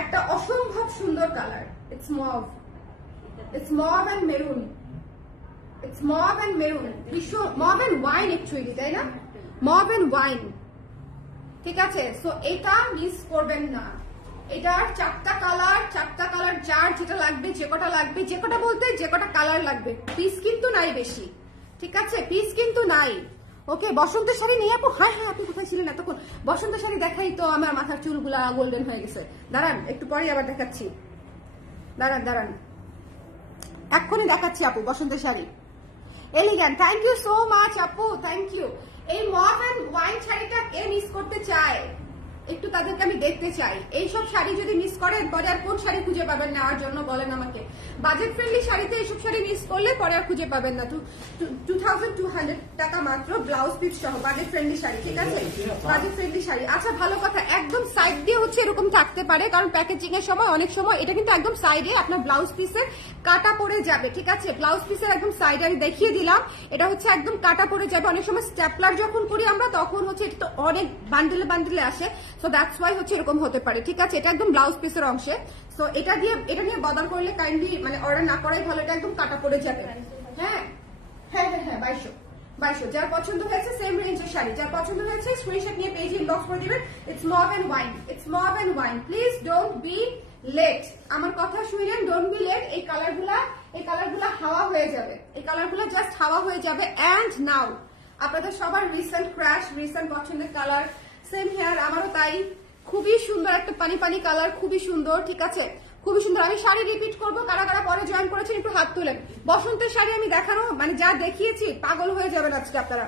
একটা অসম্ভব সুন্দর colour. It's mauve, it's mauve and maroon, it's mauve and maroon, mauve and wine actually, তাই না? মভ এন্ড ওয়াইন, ঠিক আছে? সো এটা মিস করবেন না। এটার চারটা কালার, যার যেটা লাগবে, যে কটা লাগবে, যে কটা বলতে যে কটা কালার লাগবে। পিস কিন্তু নাই বেশি, ঠিক আছে? পিস কিন্তু নাই। ওকে, বসন্তের শাড়ি নেই আপু? হ্যাঁ হ্যাঁ, আপনি কোথায় ছিলেন এতক্ষণ? বসন্ত শাড়ি দেখাই তো, আমার মাথার চুলগুলা গোল্ডেন হয়ে গেছে। দাঁড়ান, একটু পরে আবার দেখাচ্ছি, দাঁড়ান, এক্ষুনি দেখাচ্ছি আপু বসন্তের sari. Elegant, thank you so much আপু, থ্যাংক ইউ। এই মভ এন্ড ওয়াইন শাড়িটা কে মিস করতে চায়? একটু তাদেরকে আমি দেখতে চাই। এইসব শাড়ি যদি মিস করেন, পরে আর কোন শাড়ি খুঁজে পাবেন নেওয়ার জন্য বলেন আমাকে? বাজেট ফ্রেন্ডলি শাড়িতে এইসব শাড়ি মিস করলে পরে আর খুঁজে পাবেন না। 2200 টাকা মাত্র, ব্লাউজ পিস সহ, বাজেট ফ্রেন্ডলি শাড়ি, ঠিক আছে? Budget friendly sari. আচ্ছা, ভালো কথা, একদম সাইড দিয়ে হচ্ছে এরকম থাকতে পারে, কারণ প্যাকেজিং এর সময় অনেক সময় এটা কিন্তু একদম সাইডে আপনার ব্লাউজ পিসের কাটা পড়ে যাবে, ঠিক আছে? ব্লাউজ পিসের একদম সাইডে আমি দেখিয়ে দিলাম, এটা হচ্ছে একদম কাটা পড়ে যাবে। অনেক সময় স্ট্যাপলার যখন করি আমরা, তখন হচ্ছে এটা তো অনেক বান্ডেলে বান্ডেলে আসে, সো দ্যাটস ওয়াই হচ্ছে এরকম হতে পারে, ঠিক আছে? এটা একদম ব্লাউজ পিসের অংশে। সো এটা নিয়ে বদল করলে কাইন্ডলি মানে অর্ডার না করাই ভালো, এটা একদম কাটা পড়ে যাবে। হ্যাঁ হ্যাঁ হ্যাঁ হ্যাঁ, 2200। যার পছন্দ হয়েছে সেম রেঞ্জের শাড়ি, যার পছন্দ হয়েছে স্ক্রিনশট নিয়ে পেজে ইনবক্স করে দিবেন। It's mauve and wine, it's mauve and wine. Please don't be late. আমার কথা শুনলেন, ডোন্ট বি লেট। এই কালারগুলা হাওয়া হয়ে যাবে, এই কালারগুলো জাস্ট হাওয়া হয়ে যাবে। অ্যান্ড নাও আপনাদের সবার রিসেন্ট ক্রাশ, রিসেন্ট পছন্দের কালার, সেম হেয়ার, আমারও তাই। খুবই সুন্দর একটা পানি পানি কালার, খুবই সুন্দর, ঠিক আছে, খুবই সুন্দর। আমি শাড়ি রিপিট করবো, কারা কারা পরে জয়েন করেছেন একটু হাত তুলেন। বসন্তের শাড়ি আমি দেখানো মানে যা দেখিয়েছি পাগল হয়ে যাবেন আজকে আপনারা।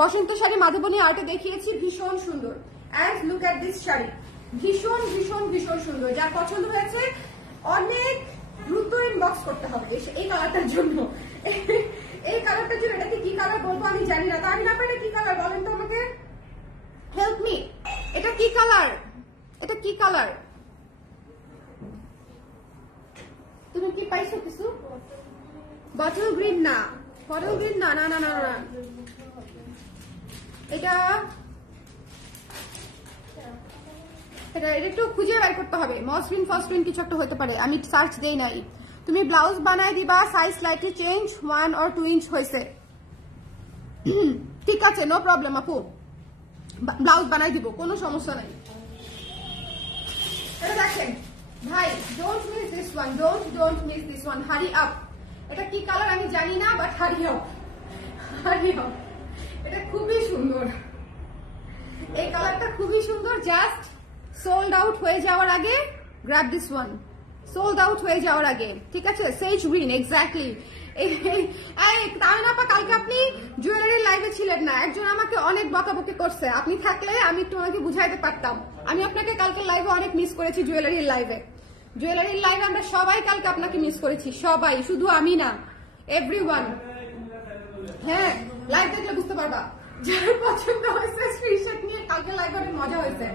বসন্ত শাড়ি মাধবনী আর্টে দেখিয়েছি, ভীষণ সুন্দর। And look at this sari, ভীষণ ভীষণ ভীষণ সুন্দর। যার পছন্দ হয়েছে অনেক দ্রুত ইনবক্স করতে হবে এই কালারটার জন্য। এই কালারটার জন্য, এটাকে কি কালার বলবো আমি জানি না। তার না এটা কি কালার বলেন তো আমাকে, হেল্প মি। এটা কি কালার, এটা কি কালার? তুমি কি পাইছো কিছু? বটল গ্রিন না, বটল গ্রিন না, না না না না, এটা এটা একটু খুঁজে বের করতে হবে। মসলিন ফসলিন কিছু একটা হতে পারে, আমি সার্চ দেই নাই। তুমি ব্লাউজ বানাই দিবা, size slightly change 1 or 2 inch হয়েছে, ঠিক আছে, নো প্রবলেম আপু, ব্লাউজ বানাই দিব, কোনো সমস্যা নাই। এটা দেখেন ভাই, don't miss this one, don't miss this one, hurry up. এটা কি কালার আমি জানি না, but hurry up, hurry up. এটা খুবই সুন্দর, এই কালারটা খুবই সুন্দর। জাস্ট সোল্ড আউট হয়ে যাওয়ার আগে grab this one, sold out হয়ে যাওয়ার আগে, ঠিক আছে। সেজ গ্রিন, এক্স্যাক্টলি। তামিনা আপা, কালকে আপনি জুয়েলারির লাইভে ছিলেন না, একজন আমাকে অনেক বকাবকি করছে। আপনি থাকলে আমি একটু আমাকে বুঝাইতে পারতাম। আমি আপনাকে কালকে লাইভে অনেক মিস করেছি, জুয়েলারির লাইভে। জুয়েলারির লাইভে আমরা সবাই কালকে আপনাকে মিস করেছি, সবাই, শুধু আমি না, এভরিওয়ান। হ্যাঁ, লাইভ দেখলে বুঝতে পারবা। যার পছন্দ হয়েছে স্ক্রিনশট নিয়ে, কালকে লাইভে অনেক মজা হয়েছে।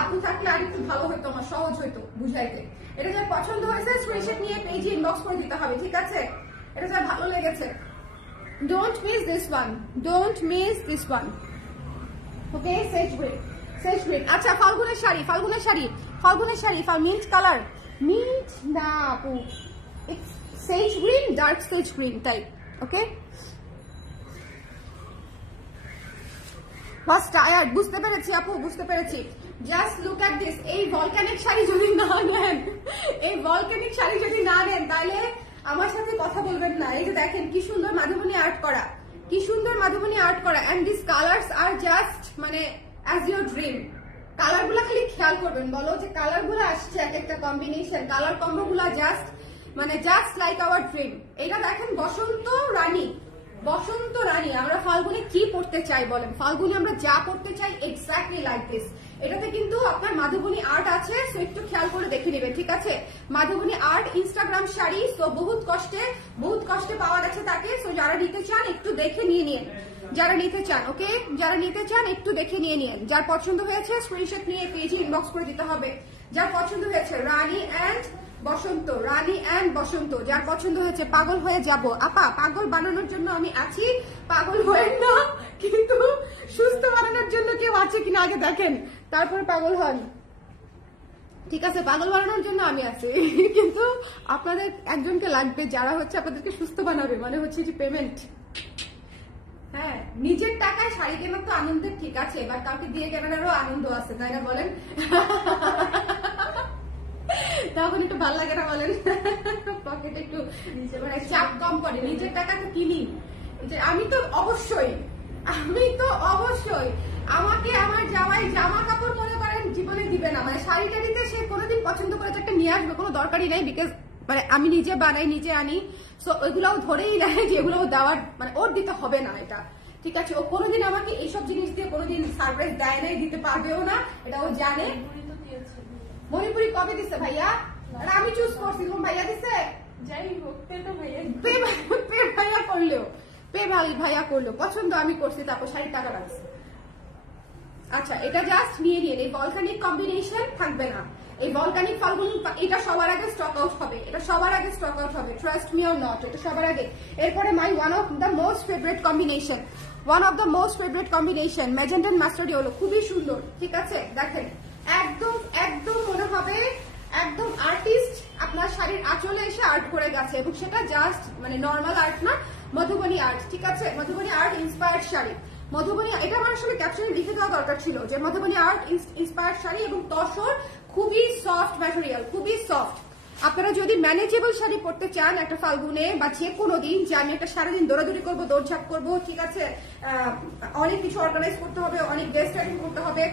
আপনি থাকলে আর একটু ভালো হইতো, আমার সহজ হইতো বুঝাইতে। এটা যার পছন্দ হয়েছে স্ক্রিনশট নিয়ে পেজে ইনবক্স করে দিতে হবে, ঠিক আছে। এটা যার ভালো লেগেছে, don't miss this one, don't miss this one, okay. Sage green, sage green. আচ্ছা, ফাল্গুনের শাড়ি, ফাল্গুনের শাড়ি, ফাল্গুনের শাড়ি, মিন্ট কালার, মিন্ট না আপু, it's sage green, dark sage green type, okay. বাস টায়ার্ড, বুঝতে পেরেছি আপু, বুঝতে পেরেছি। Just look at this. এই ভলক্যানিক শাড়ি যদি না নেন, এই ভলক্যানিক শাড়ি যদি না নেন, তাহলে আমার সাথে কথা বলবেন না। এই যে দেখেন কি সুন্দর মাধবনী আর্ট করা, কি সুন্দর মাধবনী আর্ট করা। And this colours are just মানে অ্যাজ ইউর ড্রিম। কালার গুলা খালি খেয়াল করবেন, বলো যে কালার গুলো আসছে এক একটা কম্বিনেশন, কালার কম্বো গুলা জাস্ট মানে জাস্ট লাইক আওয়ার ড্রিম। এটা দেখেন বসন্ত রানী, বসন্ত রানী। আমরা ফাল্গুনে কি পড়তে চাই বলেন, ফাল্গুনে আমরা যা পড়তে চাই এক্স্যাক্টলি লাইক দিস। এটাতে কিন্তু আপনার মাধবনী আর্ট আছে, সো একটু খেয়াল করে দেখে নেবেন, ঠিক আছে। মাধবনী আর্ট ইনস্টাগ্রাম শাড়ি, সো বহুত কষ্টে পাওয়া যাচ্ছে তাকে। সো যারা নিতে চান একটু দেখে নিয়ে নিন, যারা নিতে চান, ওকে, যারা নিতে চান একটু দেখে নিয়ে নিন। যার পছন্দ হয়েছে স্ক্রিনশট নিয়ে পেজে ইনবক্স করে দিতে হবে। যার পছন্দ হয়েছে রানী অ্যান্ড বসন্ত, রানী অ্যান্ড বসন্ত, যার পছন্দ হয়েছে পাগল হয়ে যাব। আপা, পাগল বানানোর জন্য আমি আছি, পাগল হয়েন না, কিন্তু সুস্থ বানানোর জন্য কেউ আছে কিনা আগে দেখেন, তারপর পাগল হন, ঠিক আছে। পাগল বানানোর জন্য আমি আছি, কিন্তু আপনাদের একজনকে লাগবে যারা হচ্ছে আপনাদেরকে সুস্থ বানাবে, মানে হচ্ছে যে পেমেন্ট। হ্যাঁ, নিজের টাকায় শাড়ি কেনার তো আনন্দের, ঠিক আছে, এবার কাউকে দিয়ে কেনারও আনন্দ আছে, তাই না বলেন? তখন একটু ভালো লাগে না বলেন? পকেটে একটু চাপ কম পড়ে, নিজের টাকা তো কিনি। আমি তো অবশ্যই আমাকে আমার জামাই জামা কাপড় মনে করেন জীবনে দিবে না, মানে শাড়ি টাড়িতে সে কোনোদিন পছন্দ করে একটা নিয়ে আসবে, কোনো দরকারই নাই, বিকজ মানে আমি নিজে বানাই, নিজে আনি, সো ওইগুলোও ধরেই নেয় যে এগুলো দেওয়ার মানে ওর দিতে হবে না, এটা ঠিক আছে। ও কোনোদিন আমাকে এইসব জিনিস দিয়ে কোনোদিন সারপ্রাইজ দেয় নাই, দিতে পারবেও না, এটা ও জানে। মণিপুরি কবে দিচ্ছে ভাইয়া? আমি চুজ করছি, ভাইয়া দিচ্ছে, যাই হোক ভাইয়া করলেও ভাইয়া করলো পছন্দ, আমি করছি, তারপর 60 টাকা রাখছি। আচ্ছা, এটা জাস্ট নিয়ে নিন। এই ভলকানিক কম্বিনেশন থাকবে না, এই ভলকানিক ফাল্গুন, এটা সবার আগে স্টক আউট হবে, এটা সবার আগে স্টক আউট হবে, ট্রাস্ট মি অর নট, এটা সবার আগে। এরপরে my one of the most favourite combination, magenta and mustard yellow, খুবই সুন্দর, ঠিক আছে। দেখেন একদম একদম মনে হবে একদম আর্টিস্ট আপনার শাড়ির আঁচলে এসে আর্ট করে গেছে, এবং সেটা জাস্ট মানে নর্মাল আর্ট না, মধুবনী আর্ট, ঠিক আছে। মধুবনী আর্ট ইন্সপায়ার্ড শাড়ি, মধুবনী, এটা আমার আসলে ক্যাপশনে লিখে দেওয়া দরকার ছিল যে মধুবনী আর্ট ইন্সপায়ার্ড শাড়ি, এবং তসর, খুবই সফট ম্যাটেরিয়াল, খুবই সফট। আপনারা যদি ম্যানেজেবল শাড়ি পরতে চান একটা ফাল্গুনে বা যে কোনো দিন, যে আমি একটা সারাদিন দৌড়াদৌড়ি করবো, দৌড়ঝাঁপ করবো, ঠিক আছে, অনেক কিছু অর্গানাইজ করতে হবে, অনেক গেস্ট অ্যাটেন্ড করতে হবে,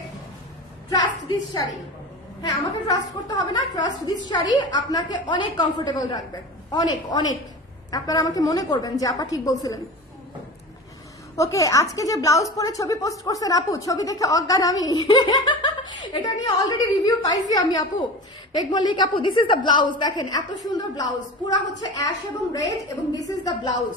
ট্রাস্ট দিস শাড়ি। হ্যাঁ, আমাকে ট্রাস্ট করতে হবে না, ট্রাস্ট দিস শাড়ি আপনাকে অনেক কমফোর্টেবল রাখবে, অনেক অনেক। আপনারা আমাকে মনে করবেন যে আপা ঠিক বলছিলেন। ওকে, আজকে যে ব্লাউজ পরে ছবি পোস্ট করছেন আপু, ছবি দেখে অজ্ঞান আমি। এটা নিয়ে অলরেডি রিভিউ পাইছি আমি আপু। পেগ মল্লিক আপু, দিস ইজ দ্য ব্লাউজ। দেখেন এত সুন্দর ব্লাউজ, পুরা হচ্ছে অ্যাশ এবং রেড, এবং this is the blouse.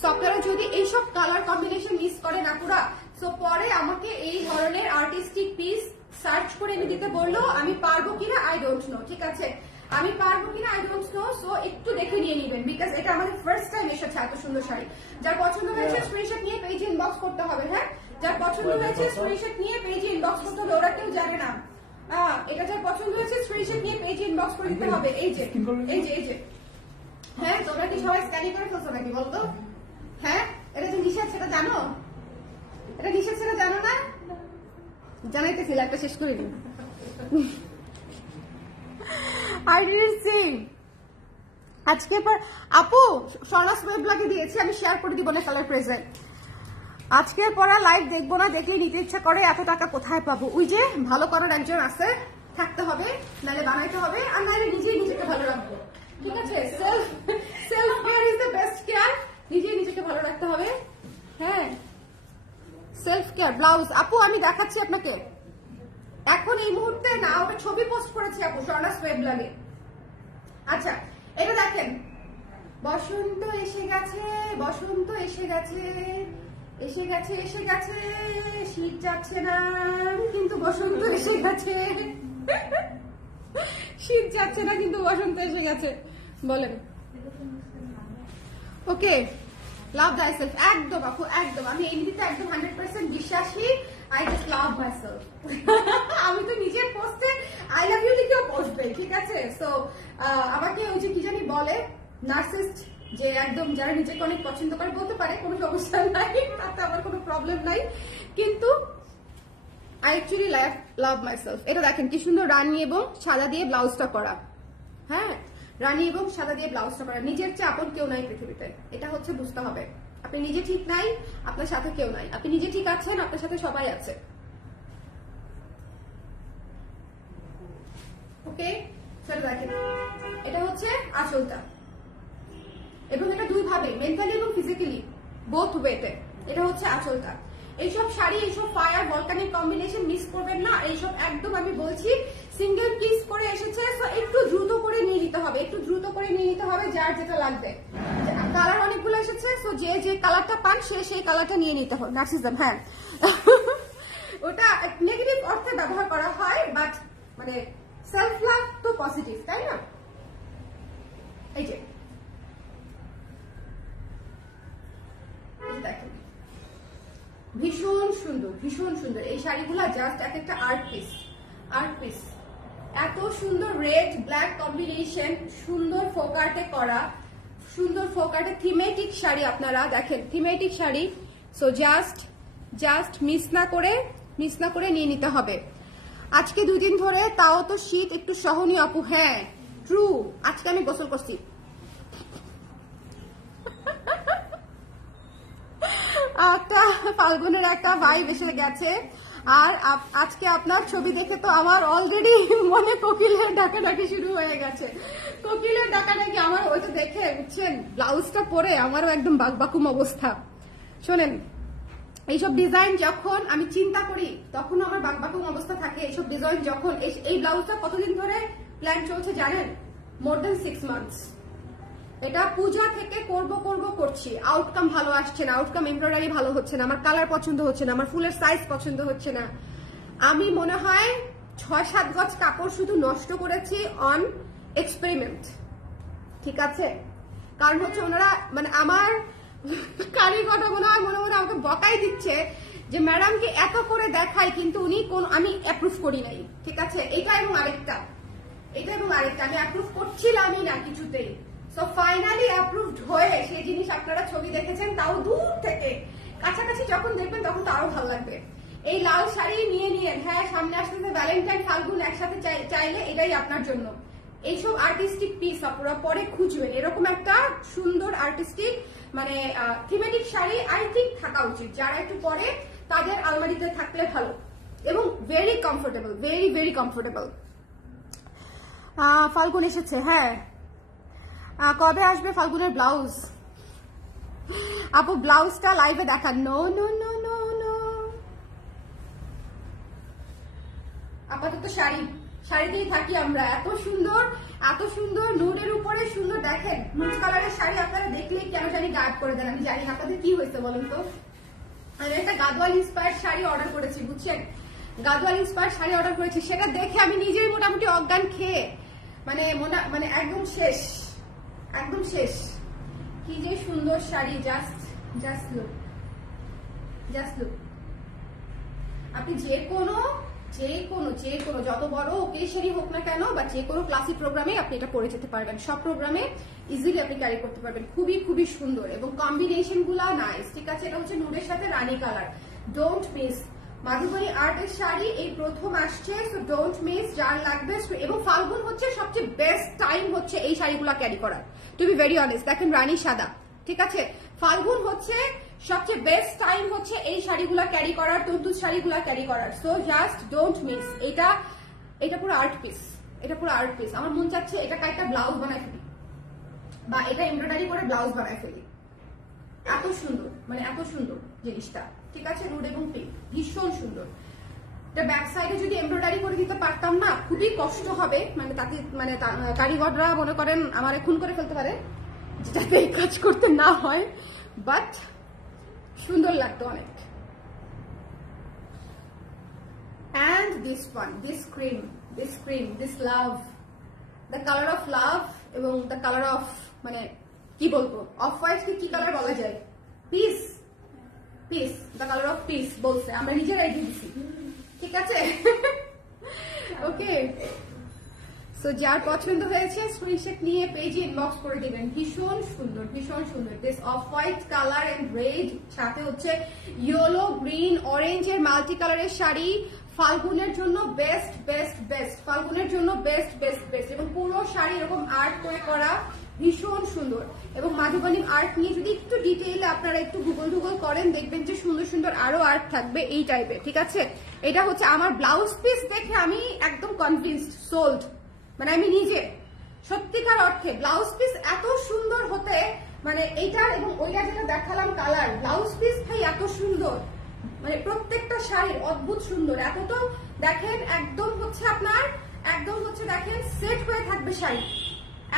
So আপনারা যদি এইসব কালার কম্বিনেশন মিস করেন আপুরা, সো পরে আমাকে এই ধরনের আর্টিস্টিক পিস সার্চ করে এনে দিতে বললো, আমি পারবো কিনা আই ডোন্ট নো। ঠিক আছে, আমি পারবো কিনা আই ডোন্ট নো। সো একটু দেখে নিয়ে নিবেন, বিকজ এটা আমাদের ফার্স্ট টাইম এসেছে এত সুন্দর শাড়ি। যার পছন্দ হয়েছে স্ক্রিনশট নিয়ে পেজে ইনবক্স করতে হবে। হ্যাঁ, যার পছন্দ হয়েছে স্ক্রিনশট নিয়ে পেজে ইনবক্স করতে হবে, ওরা কেউ জানে না। এটা যার পছন্দ হয়েছে স্ক্রিনশট নিয়ে পেজে ইনবক্স করে দিতে হবে। এই যে এই যে এই যে, হ্যাঁ, তোমরা কি সবাই স্ক্যানিং করে ফেলছো নাকি বলতো? হ্যাঁ, এটা যে নিষেধ সেটা জানো? এটা নিষেধ সেটা জানো না? জানাইতেছি, লাইভটা শেষ করে দিন। আজকে আপু স্বর্ণাস ওয়েব ব্লগে দিয়েছি, আমি শেয়ার করে দিব না কালার প্রেজেন্ট। আজকের পর লাইভ দেখবো না, দেখলে নিতে ইচ্ছা করে, এত টাকা কোথায় পাবো? ওই যে ভালো করার একজন আছে, থাকতে হবে, নাহলে বানাইতে হবে, আর নাহলে নিজেই নিজেকে ভালো রাখবো। ঠিক আছে, self care is the best care. নিজেই নিজেকে ভালো রাখতে হবে। হ্যাঁ, সেলফ কেয়ার। ব্লাউজ আপু আমি দেখাচ্ছি আপনাকে এখন এই মুহূর্তে না, ওটা ছবি পোস্ট করেছি আপু স্বর্ণাস ওয়েব ব্লগে। আচ্ছা, এটা দেখেন, বসন্ত এসে গেছে, বসন্ত এসে গেছে, এসে গেছে এসে গেছে, শীত যাচ্ছে না কিন্তু বসন্ত এসে গেছে। শীত যাচ্ছে না কিন্তু বসন্ত এসে গেছে, বলেন। ওকে, লাভ মাইসেলফ, একদম আপু একদম। আমি এমনিতে একদম 100% বিশ্বাসী। I just love myself. আমি তো নিজের পোস্টে আই লাভ ইউ লিখেও পোস্ট দেই। ঠিক আছে, সো আমাকে ওই যে কি জানি বলে, নার্সিস্ট, যে একদম যারা নিজেকে অনেক পছন্দ করে বলতে পারে, কোনো সমস্যা নাই, তাতে আমার কোনো প্রবলেম নাই, কিন্তু আই অ্যাকচুয়ালি লাভ মাইসেলফ। এটা দেখেন কি সুন্দর রানী এবং সাদা দিয়ে ব্লাউজটা করা। হ্যাঁ, রানী এবং সাদা দিয়ে ব্লাউজটা করা। নিজের চেয়ে আপন কেউ নাই পৃথিবীতে, এটা হচ্ছে বুঝতে হবে। আপনি নিজে ঠিক নাই, আপনার সাথে কেউ নাই। আপনি নিজে ঠিক আছেন, আপনার সাথে সবাই আছে। ওকে, সেটা দেখেন, এটা হচ্ছে আঁচলটা, এবং এটা দুই ভাবে, মেন্টালি এবং ফিজিক্যালি, বোথ ওয়েতে। এটা হচ্ছে আঁচলটা। এইসব শাড়ি, এইসব ফায়ার ভলকানিক কম্বিনেশন মিস করবেন না। এইসব একদম আমি বলছি সিঙ্গেল পিস করে এসেছে, একটু দ্রুত করে নিয়ে নিতে হবে, একটু দ্রুত করে নিয়ে নিতে হবে, যার যেটা লাগবে। কালার অনেকগুলো এসেছে, সো যে যে কালারটা পান সে সেই কালারটা নিয়ে নিতে হবে। নার্সিজম, হ্যাঁ, ওটা নেগেটিভ অর্থে ব্যবহার করা হয়, বাট মানে সেলফ লাভ তো পজিটিভ, তাই না? এই যে দেখেন, ভীষণ সুন্দর, ভীষণ সুন্দর এই শাড়িগুলো। জাস্ট এক একটা আর্ট পিস, আর্ট পিস। এত সুন্দর রেড ব্ল্যাক কম্বিনেশন, সুন্দর ফোকার্টে করা, সুন্দর ফোকার্টে থিমেটিক শাড়ি। আপনারা দেখেন thematic sari, so just miss না করে নিয়ে নিতে হবে। আজকে 2 দিন ধরে, তাও তো শীত একটু সহনীয় আপু। হ্যাঁ, ট্রু, আজকে আমি গোসল করছি। একটা ফাল্গুনের একটা ভাইব এসে গেছে। আর আজকে আপনার ছবি দেখে তো আমার অলরেডি মনে কোকিলের ডাকাডাকি শুরু হয়ে গেছে। কোকিলের ডাকাডাকি আমার ওইটা দেখে, বুঝছেন, ব্লাউজটা পরে আমারও একদম বাকবাকুম অবস্থা। শোনেন, এইসব ডিজাইন যখন আমি চিন্তা করি তখন আমার বাকবাকুম অবস্থা থাকে। এইসব ডিজাইন যখন, এই ব্লাউজটা কতদিন ধরে প্ল্যান চলছে জানেন? মোর দেন 6 মান্থস। এটা পূজা থেকে করছি, আউটকাম ভালো আসছে না, আউটকাম এমব্রয়ডারি ভালো হচ্ছে না, আমার কালার পছন্দ হচ্ছে না, আমার ফুলের সাইজ পছন্দ হচ্ছে না। আমি মনে হয় 6-7 গজ কাপড় শুধু নষ্ট করেছি অন এক্সপেরিমেন্ট। ঠিক আছে, কারণ হচ্ছে ওনারা মানে আমার কারিগরটা মনে হয় মনে আমাকে বকাই দিচ্ছে যে ম্যাডামকে এত করে দেখাই, কিন্তু উনি আমি অ্যাপ্রুভ করি নাই। ঠিক আছে, এটা এবং আরেকটা আমি অ্যাপ্রুভ করছিলামই না কিছুতেই। সো ফাইনালি অ্যাপ্রুভড হয়ে সেই জিনিস আপনারা ছবি দেখেছেন, তাও দূর থেকে। কাছাকাছি যখন দেখবেন তখন তো আরো ভালো লাগবে। এই লাল শাড়ি নিয়ে নিয়েন। হ্যাঁ, সামনে আসতেছে ভ্যালেন্টাইন, ফাল্গুন, একসাথে চাইলে এটাই আপনার জন্য। এইসব আর্টিস্টিক পিস আপনারা পরে খুঁজবেন। এরকম একটা সুন্দর আর্টিস্টিক মানে থিমেটিক শাড়ি আই থিঙ্ক থাকা উচিত। যারা একটু পরে, তাদের আলমারিতে থাকলে ভালো। এবং very comfortable, very very comfortable. ফাল্গুন এসেছে, হ্যাঁ। কবে আসবে ফাল্গুনের ব্লাউজ? আপু ব্লাউজটা লাইভে দেখান। No no no no no, আপাতত শাড়িতেই থাকি আমরা। এত সুন্দর, এত সুন্দর নুডের উপরে সুন্দর। দেখেন নুড কালারের শাড়ি আপনারা দেখলেই কেন জানি গায়েব করে দেন। আমি জানি আপনাদের কি হয়েছে বলুন তো। আমি একটা গাদওয়াল ইন্সপায়ার্ড শাড়ি অর্ডার করেছি, বুঝছেন? গাদওয়াল ইন্সপায়ার্ড শাড়ি অর্ডার করেছি, সেটা দেখে আমি নিজেই মোটামুটি অজ্ঞান খেয়ে মানে একদম শেষ, একদম শেষ। কি যে সুন্দর sari, just look, just look. আপনি যে কোনো যত বড় ওকেশনই হোক না কেন বা যে কোনো ক্লাসিক প্রোগ্রামে আপনি এটা পরে যেতে পারবেন। সব প্রোগ্রামে ইজিলি আপনি ক্যারি করতে পারবেন। খুবই খুবই সুন্দর এবং কম্বিনেশন গুলা নাইস, ঠিক আছে? এটা হচ্ছে নুডের সাথে rani colour. Don't miss. Madhubani আর্টের শাড়ি এই প্রথম আসছে, সো ডোন্ট মিস। যার লাগবে, এবং ফাল্গুন হচ্ছে সবচেয়ে বেস্ট টাইম হচ্ছে এই শাড়িগুলো ক্যারি করার, টু বি ভেরি অনেস্ট। দেখেন রানী সাদা, ঠিক আছে? ফাল্গুন হচ্ছে সবচেয়ে বেস্ট টাইম হচ্ছে এই শাড়িগুলা ক্যারি করার, তন্তুজ শাড়িগুলা ক্যারি করার। So just don't miss. এটা পুরো আর্ট পিস, এটা পুরো আর্ট পিস। আমার মন চাচ্ছে এটা একটা ব্লাউজ বানায় ফেলি বা এটা এমব্রয়ডারি করে ব্লাউজ বানায় ফেলি। এত সুন্দর, মানে এত সুন্দর জিনিসটা, ঠিক আছে? নুড এবং পিঙ্ক ভীষণ সুন্দর। এটা ব্যাক সাইডে যদি এমব্রয়ডারি করে দিতে পারতাম না, খুবই কষ্ট হবে। মানে তাতে মানে কারিগররা মনে করেন আমার খুন করে ফেলতে পারে, যাতে এই কাজ করতে না হয়, বাট সুন্দর লাগতো অনেক। And this one, this cream, this love, the color of love এবং the color of মানে কি বলবো, অফ হোয়াইট কি কালার বলা যায়? Piece, the color of peace বলছে, আমরা নিজেরাই দিয়েছি, ঠিক আছে? ওকে, সো যার পছন্দ হয়েছে স্ক্রিনশট নিয়ে পেজে ইনবক্স করে দিবেন। ভীষণ সুন্দর, ভীষণ সুন্দর। This off white colour and red, সাথে হচ্ছে ইয়েলো, গ্রিন, অরেঞ্জ এর মাল্টি কালারের শাড়ি। ফাল্গুনের জন্য বেস্ট বেস্ট বেস্ট, ফাল্গুনের জন্য বেস্ট বেস্ট বেস্ট। এবং পুরো শাড়ি এরকম আর্ট করে করা, ভীষণ সুন্দর। এবং মাধুবনী আর্ট নিয়ে যদি একটু ডিটেইলে আপনারা একটু গুগল করেন, দেখবেন যে সুন্দর সুন্দর আরো আর্ট থাকবে এই টাইপের, ঠিক আছে? এটা হচ্ছে আমার ব্লাউজ পিস দেখে আমি একদম কনভিন্সড, সোল্ড। মানে আমি নিজে সত্যিকার অর্থে ব্লাউজ পিস এত সুন্দর হতে, মানে এইটার এবং ওইটা যেটা দেখালাম কালার, ব্লাউজ পিস ভাই এত সুন্দর, মানে প্রত্যেকটা শাড়ির অদ্ভুত সুন্দর। এত তো দেখেন একদম হচ্ছে আপনার, একদম হচ্ছে দেখেন সেট হয়ে থাকবে শাড়ি,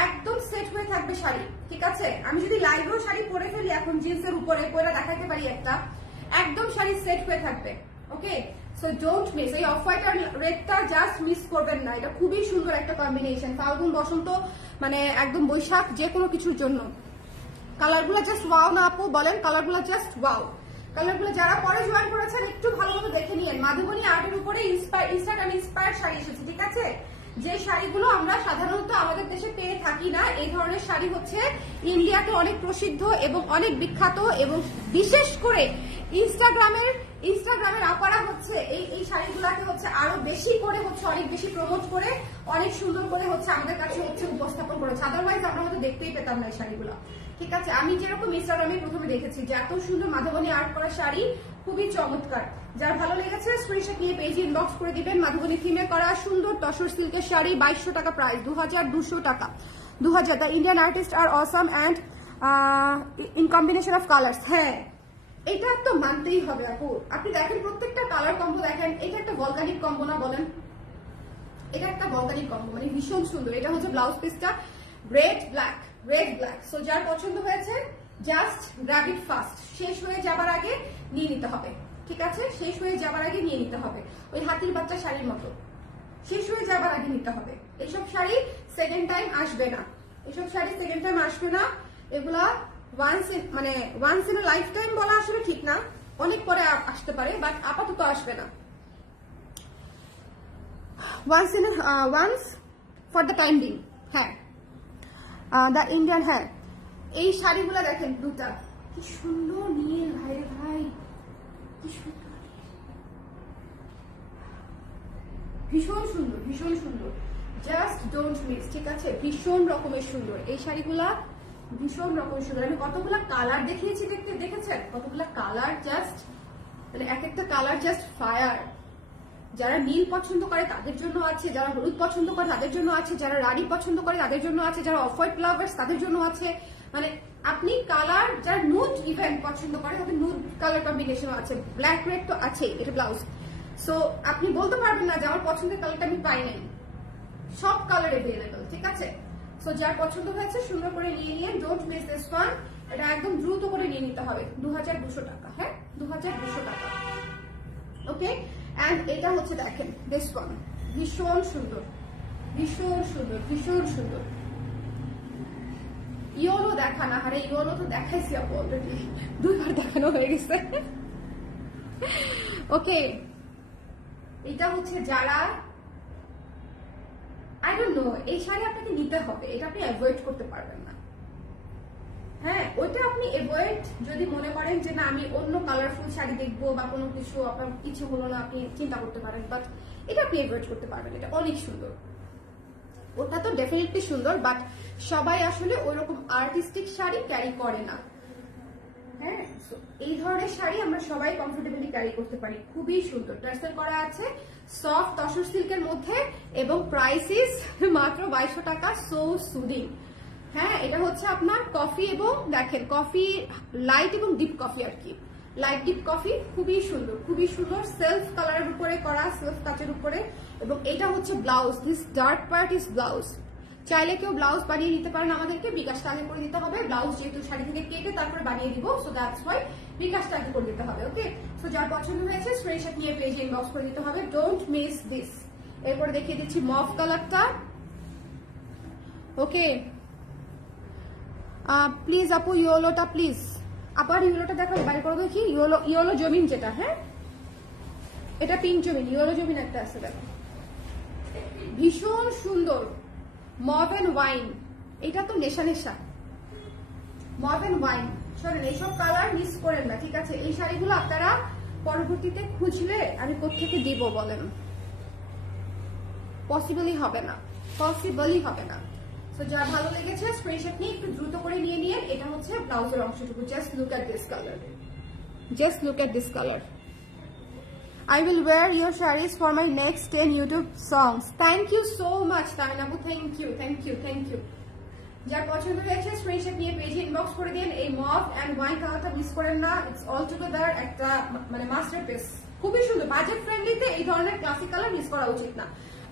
একদম সেট হয়ে থাকবে শাড়ি, ঠিক আছে? আমি যদি লাইভেও শাড়ি পরে ফেলি এখন জিন্সের উপরে পরে দেখাতে পারি একটা, একদম শাড়ি সেট হয়ে থাকবে। ওকে, সো ডোন্ট মিস। এই অফ হোয়াইট আর রেডটা জাস্ট মিস করবেন না, এটা খুবই সুন্দর একটা কম্বিনেশন। ফাল্গুন, বসন্ত, মানে একদম বৈশাখ, যে কোনো কিছুর জন্য কালারগুলো জাস্ট ওয়াও না আপু? বলেন, কালারগুলো জাস্ট ওয়াও। কালারগুলো যারা পরে জয়েন করেছেন একটু ভালোভাবে দেখে নিন। মাধুবনী আর্টের উপরে ইনস্টাগ্রাম ইন্সপায়ার্ড শাড়ি এসেছে, ঠিক আছে? যে শাড়িগুলো আমরা সাধারণত আমাদের দেশে পেয়ে থাকি না, এই ধরনের শাড়ি হচ্ছে ইন্ডিয়াতে অনেক প্রসিদ্ধ এবং অনেক বিখ্যাত। এবং বিশেষ করে ইনস্টাগ্রামের আপারা হচ্ছে এই শাড়িগুলাকে হচ্ছে আরো বেশি করে হচ্ছে অনেক বেশি প্রমোট করে, অনেক সুন্দর করে হচ্ছে আমাদের কাছে হচ্ছে উপস্থাপন করেছে। আদারওয়াইজ আমরা হয়তো দেখতেই পেতাম না এই শাড়িগুলো, ঠিক আছে? আমি যেরকম ইনস্টাগ্রামে প্রথমে দেখেছি যে এত সুন্দর মাধুবনী আর্ট করা শাড়ি, খুবই চমৎকার। যার ভালো লেগেছে স্ক্রিনশট নিয়ে পেজে ইনবক্স করে দিবেন। মাধুবনী থিমে করা সুন্দর তসর সিল্কের শাড়ি, 2200 টাকা প্রাইস, 2200 টাকা, 2000। The Indian artist are awesome and in combination of colours. হ্যাঁ, এটা তো মানতেই হবে আপু। আপনি দেখেন প্রত্যেকটা কালার কম্বো দেখেন, এটা একটা ভলকানিক কম্বো না বলেন? এটা একটা ভলকানিক কম্বো, মানে ভীষণ সুন্দর। এটা হচ্ছে ব্লাউজ পিসটা red black, red black. So যার পছন্দ হয়েছে জাস্ট গ্র্যাব ইট ফাস্ট, শেষ হয়ে যাবার আগে নিয়ে নিতে হবে, ঠিক আছে? শেষ হয়ে যাবার আগে নিয়ে নিতে হবে, ওই হাতির বাচ্চা শাড়ির মতো শেষ হয়ে যাবার আগে নিতে হবে। এইসব শাড়ি সেকেন্ড টাইম আসবে না, এসব শাড়ি সেকেন্ড টাইম আসবে না। এগুলা once in a life time বলা আসলে ঠিক না, অনেক পরে আসতে পারে, বাট আপাতত আসবে না। Once for the time being. হ্যাঁ, দ্য ইন্ডিয়ান, হ্যাঁ এই শাড়িগুলা দেখেন, দুটা কি সুন্দর নীল, ভাইরে ভাই কি সুন্দর, ভীষণ সুন্দর, ভীষণ সুন্দর। জাস্ট ডোন্ট মিস, ঠিক আছে? ভীষণ রকমের সুন্দর এই শাড়িগুলা, ভীষণ রকমের সুন্দর। আমি কতগুলা কালার দেখিয়েছি, দেখেছেন কতগুলা কালার, জাস্ট মানে এক একটা কালার জাস্ট ফায়ার, যারা নীল পছন্দ করে তাদের জন্য আছে, যারা হলুদ পছন্দ করে তাদের জন্য আছে, যারা রানী পছন্দ করে তাদের জন্য আছে, যারা অফ হোয়াইট লাভার্স তাদের জন্য আছে। মানে আপনি কালার, যারা নুড ইভেন্ট পছন্দ করে তাদের নুড কালার কম্বিনেশন আছে, ব্ল্যাক রেড তো আছে, এটা ব্লাউজ। সো আপনি বলতে পারবেন না যে আমার পছন্দের কালারটা আমি পাই নাই, সব কালার এভেলেবল, ঠিক আছে। সো যার পছন্দ হয়েছে সুন্দর করে নিয়ে নিয়ে, ডোন্ট মিস দিস ওয়ান। এটা একদম দ্রুত করে নিয়ে নিতে হবে, 2200 টাকা, হ্যাঁ 2200 টাকা। ওকে, এন্ড এটা হচ্ছে দেখেন দিস ওয়ান, ভীষণ সুন্দর, ভীষণ সুন্দর, ভীষণ সুন্দর। ইয়োলো দেখা না, আরে ইয়োলো তো দেখাইছি আপু অলরেডি, 2 বার দেখানো হয়ে গেছে। ওকে, এটা হচ্ছে যারা আই ডোন্ট নো, এই শাড়ি আপনাকে নিতে হবে, এটা আপনি অ্যাভয়েড করতে পারবেন না। হ্যাঁ, ওইটা আপনি অ্যাভয়েড যদি মনে করেন যে না আমি অন্য কালারফুল শাড়ি দেখবো বা কোনো কিছু আপনার কিছু হলো না, আপনি চিন্তা করতে পারেন, বাট এটা আপনি অ্যাভয়েড করতে পারবেন, এটা অনেক সুন্দর। ওটা তো ডেফিনেটলি সুন্দর, বাট সবাই আসলে ওইরকম আর্টিস্টিক শাড়ি ক্যারি করে না। হ্যাঁ, এই ধরনের শাড়ি আমরা সবাই কমফোর্টেবলি ক্যারি করতে পারি, খুবই সুন্দর, টার্সেল করা আছে, সফট তসর সিল্কের মধ্যে, এবং প্রাইস ইজ মাত্র 2200 টাকা। So soothing. হ্যাঁ, এটা হচ্ছে আপনার কফি, এবং দেখেন কফি লাইট এবং ডিপ কফি আর কি, লাইট ডিপ কফি, খুবই সুন্দর, খুবই সুন্দর, সেলফ কালারের উপরে করা, সেলফ কাচের উপরে। এবং এটা হচ্ছে blouse, this dark part is blouse. চাইলে কেউ ব্লাউজ বানিয়ে নিতে পারেন, আমাদেরকে বিকাশটা আগে করে দিতে হবে, ব্লাউজ যেহেতু শাড়ি থেকে কেটে তারপরে বানিয়ে দিব, সো দ্যাটস ওয়াই বিকাশটা আগে করে দিতে হবে। ওকে, সো যার পছন্দ হয়েছে স্ক্রিনশট নিয়ে পেজে ইনবক্স করে দিতে হবে, ডোন্ট মিস দিস। এরপরে দেখিয়ে দিচ্ছি মভ কালারটা। ওকে, প্লিজ আপু ইয়োলোটা প্লিজ, আবার ইয়োলোটা দেখো, বাইরে করে দেখি, ইয়োলো, ইয়োলো জমিন যেটা, হ্যাঁ এটা পিঙ্ক জমিন, ইয়োলো জমিন একটা আছে দেখো, ভীষণ সুন্দর, মভ এন্ড ওয়াইন, এটা তো নেশা নেশা, মভ এন্ড ওয়াইন। শোনেন, এইসব কালার মিস করেন না, ঠিক আছে। এই শাড়িগুলো আপনারা পরবর্তীতে খুঁজলে আমি কোত্থেকে দিব বলেন, পসিবলই হবে না, পসিবলই হবে না। তো যা ভালো লেগেছে স্ক্রিনশট নিয়ে একটু দ্রুত করে নিয়ে নিয়ে। এটা হচ্ছে ব্লাউজের অংশটুকু, just look at this colour, just look at this colour. I will wear your sarees for my next 10 YouTube songs. Thank you so much, Taminabu. Thank you, thank you, thank you. যার পছন্দ হয়েছে screenshot নিয়ে পেজে inbox করে দিন। এই mauve and wine কালারটা miss করেন না, ইটস অল টুগেদার একটা মানে মাস্টারপিস, খুবই সুন্দর, বাজেট ফ্রেন্ডলিতে এই ধরনের ক্লাসিক কালার মিস করা উচিত না।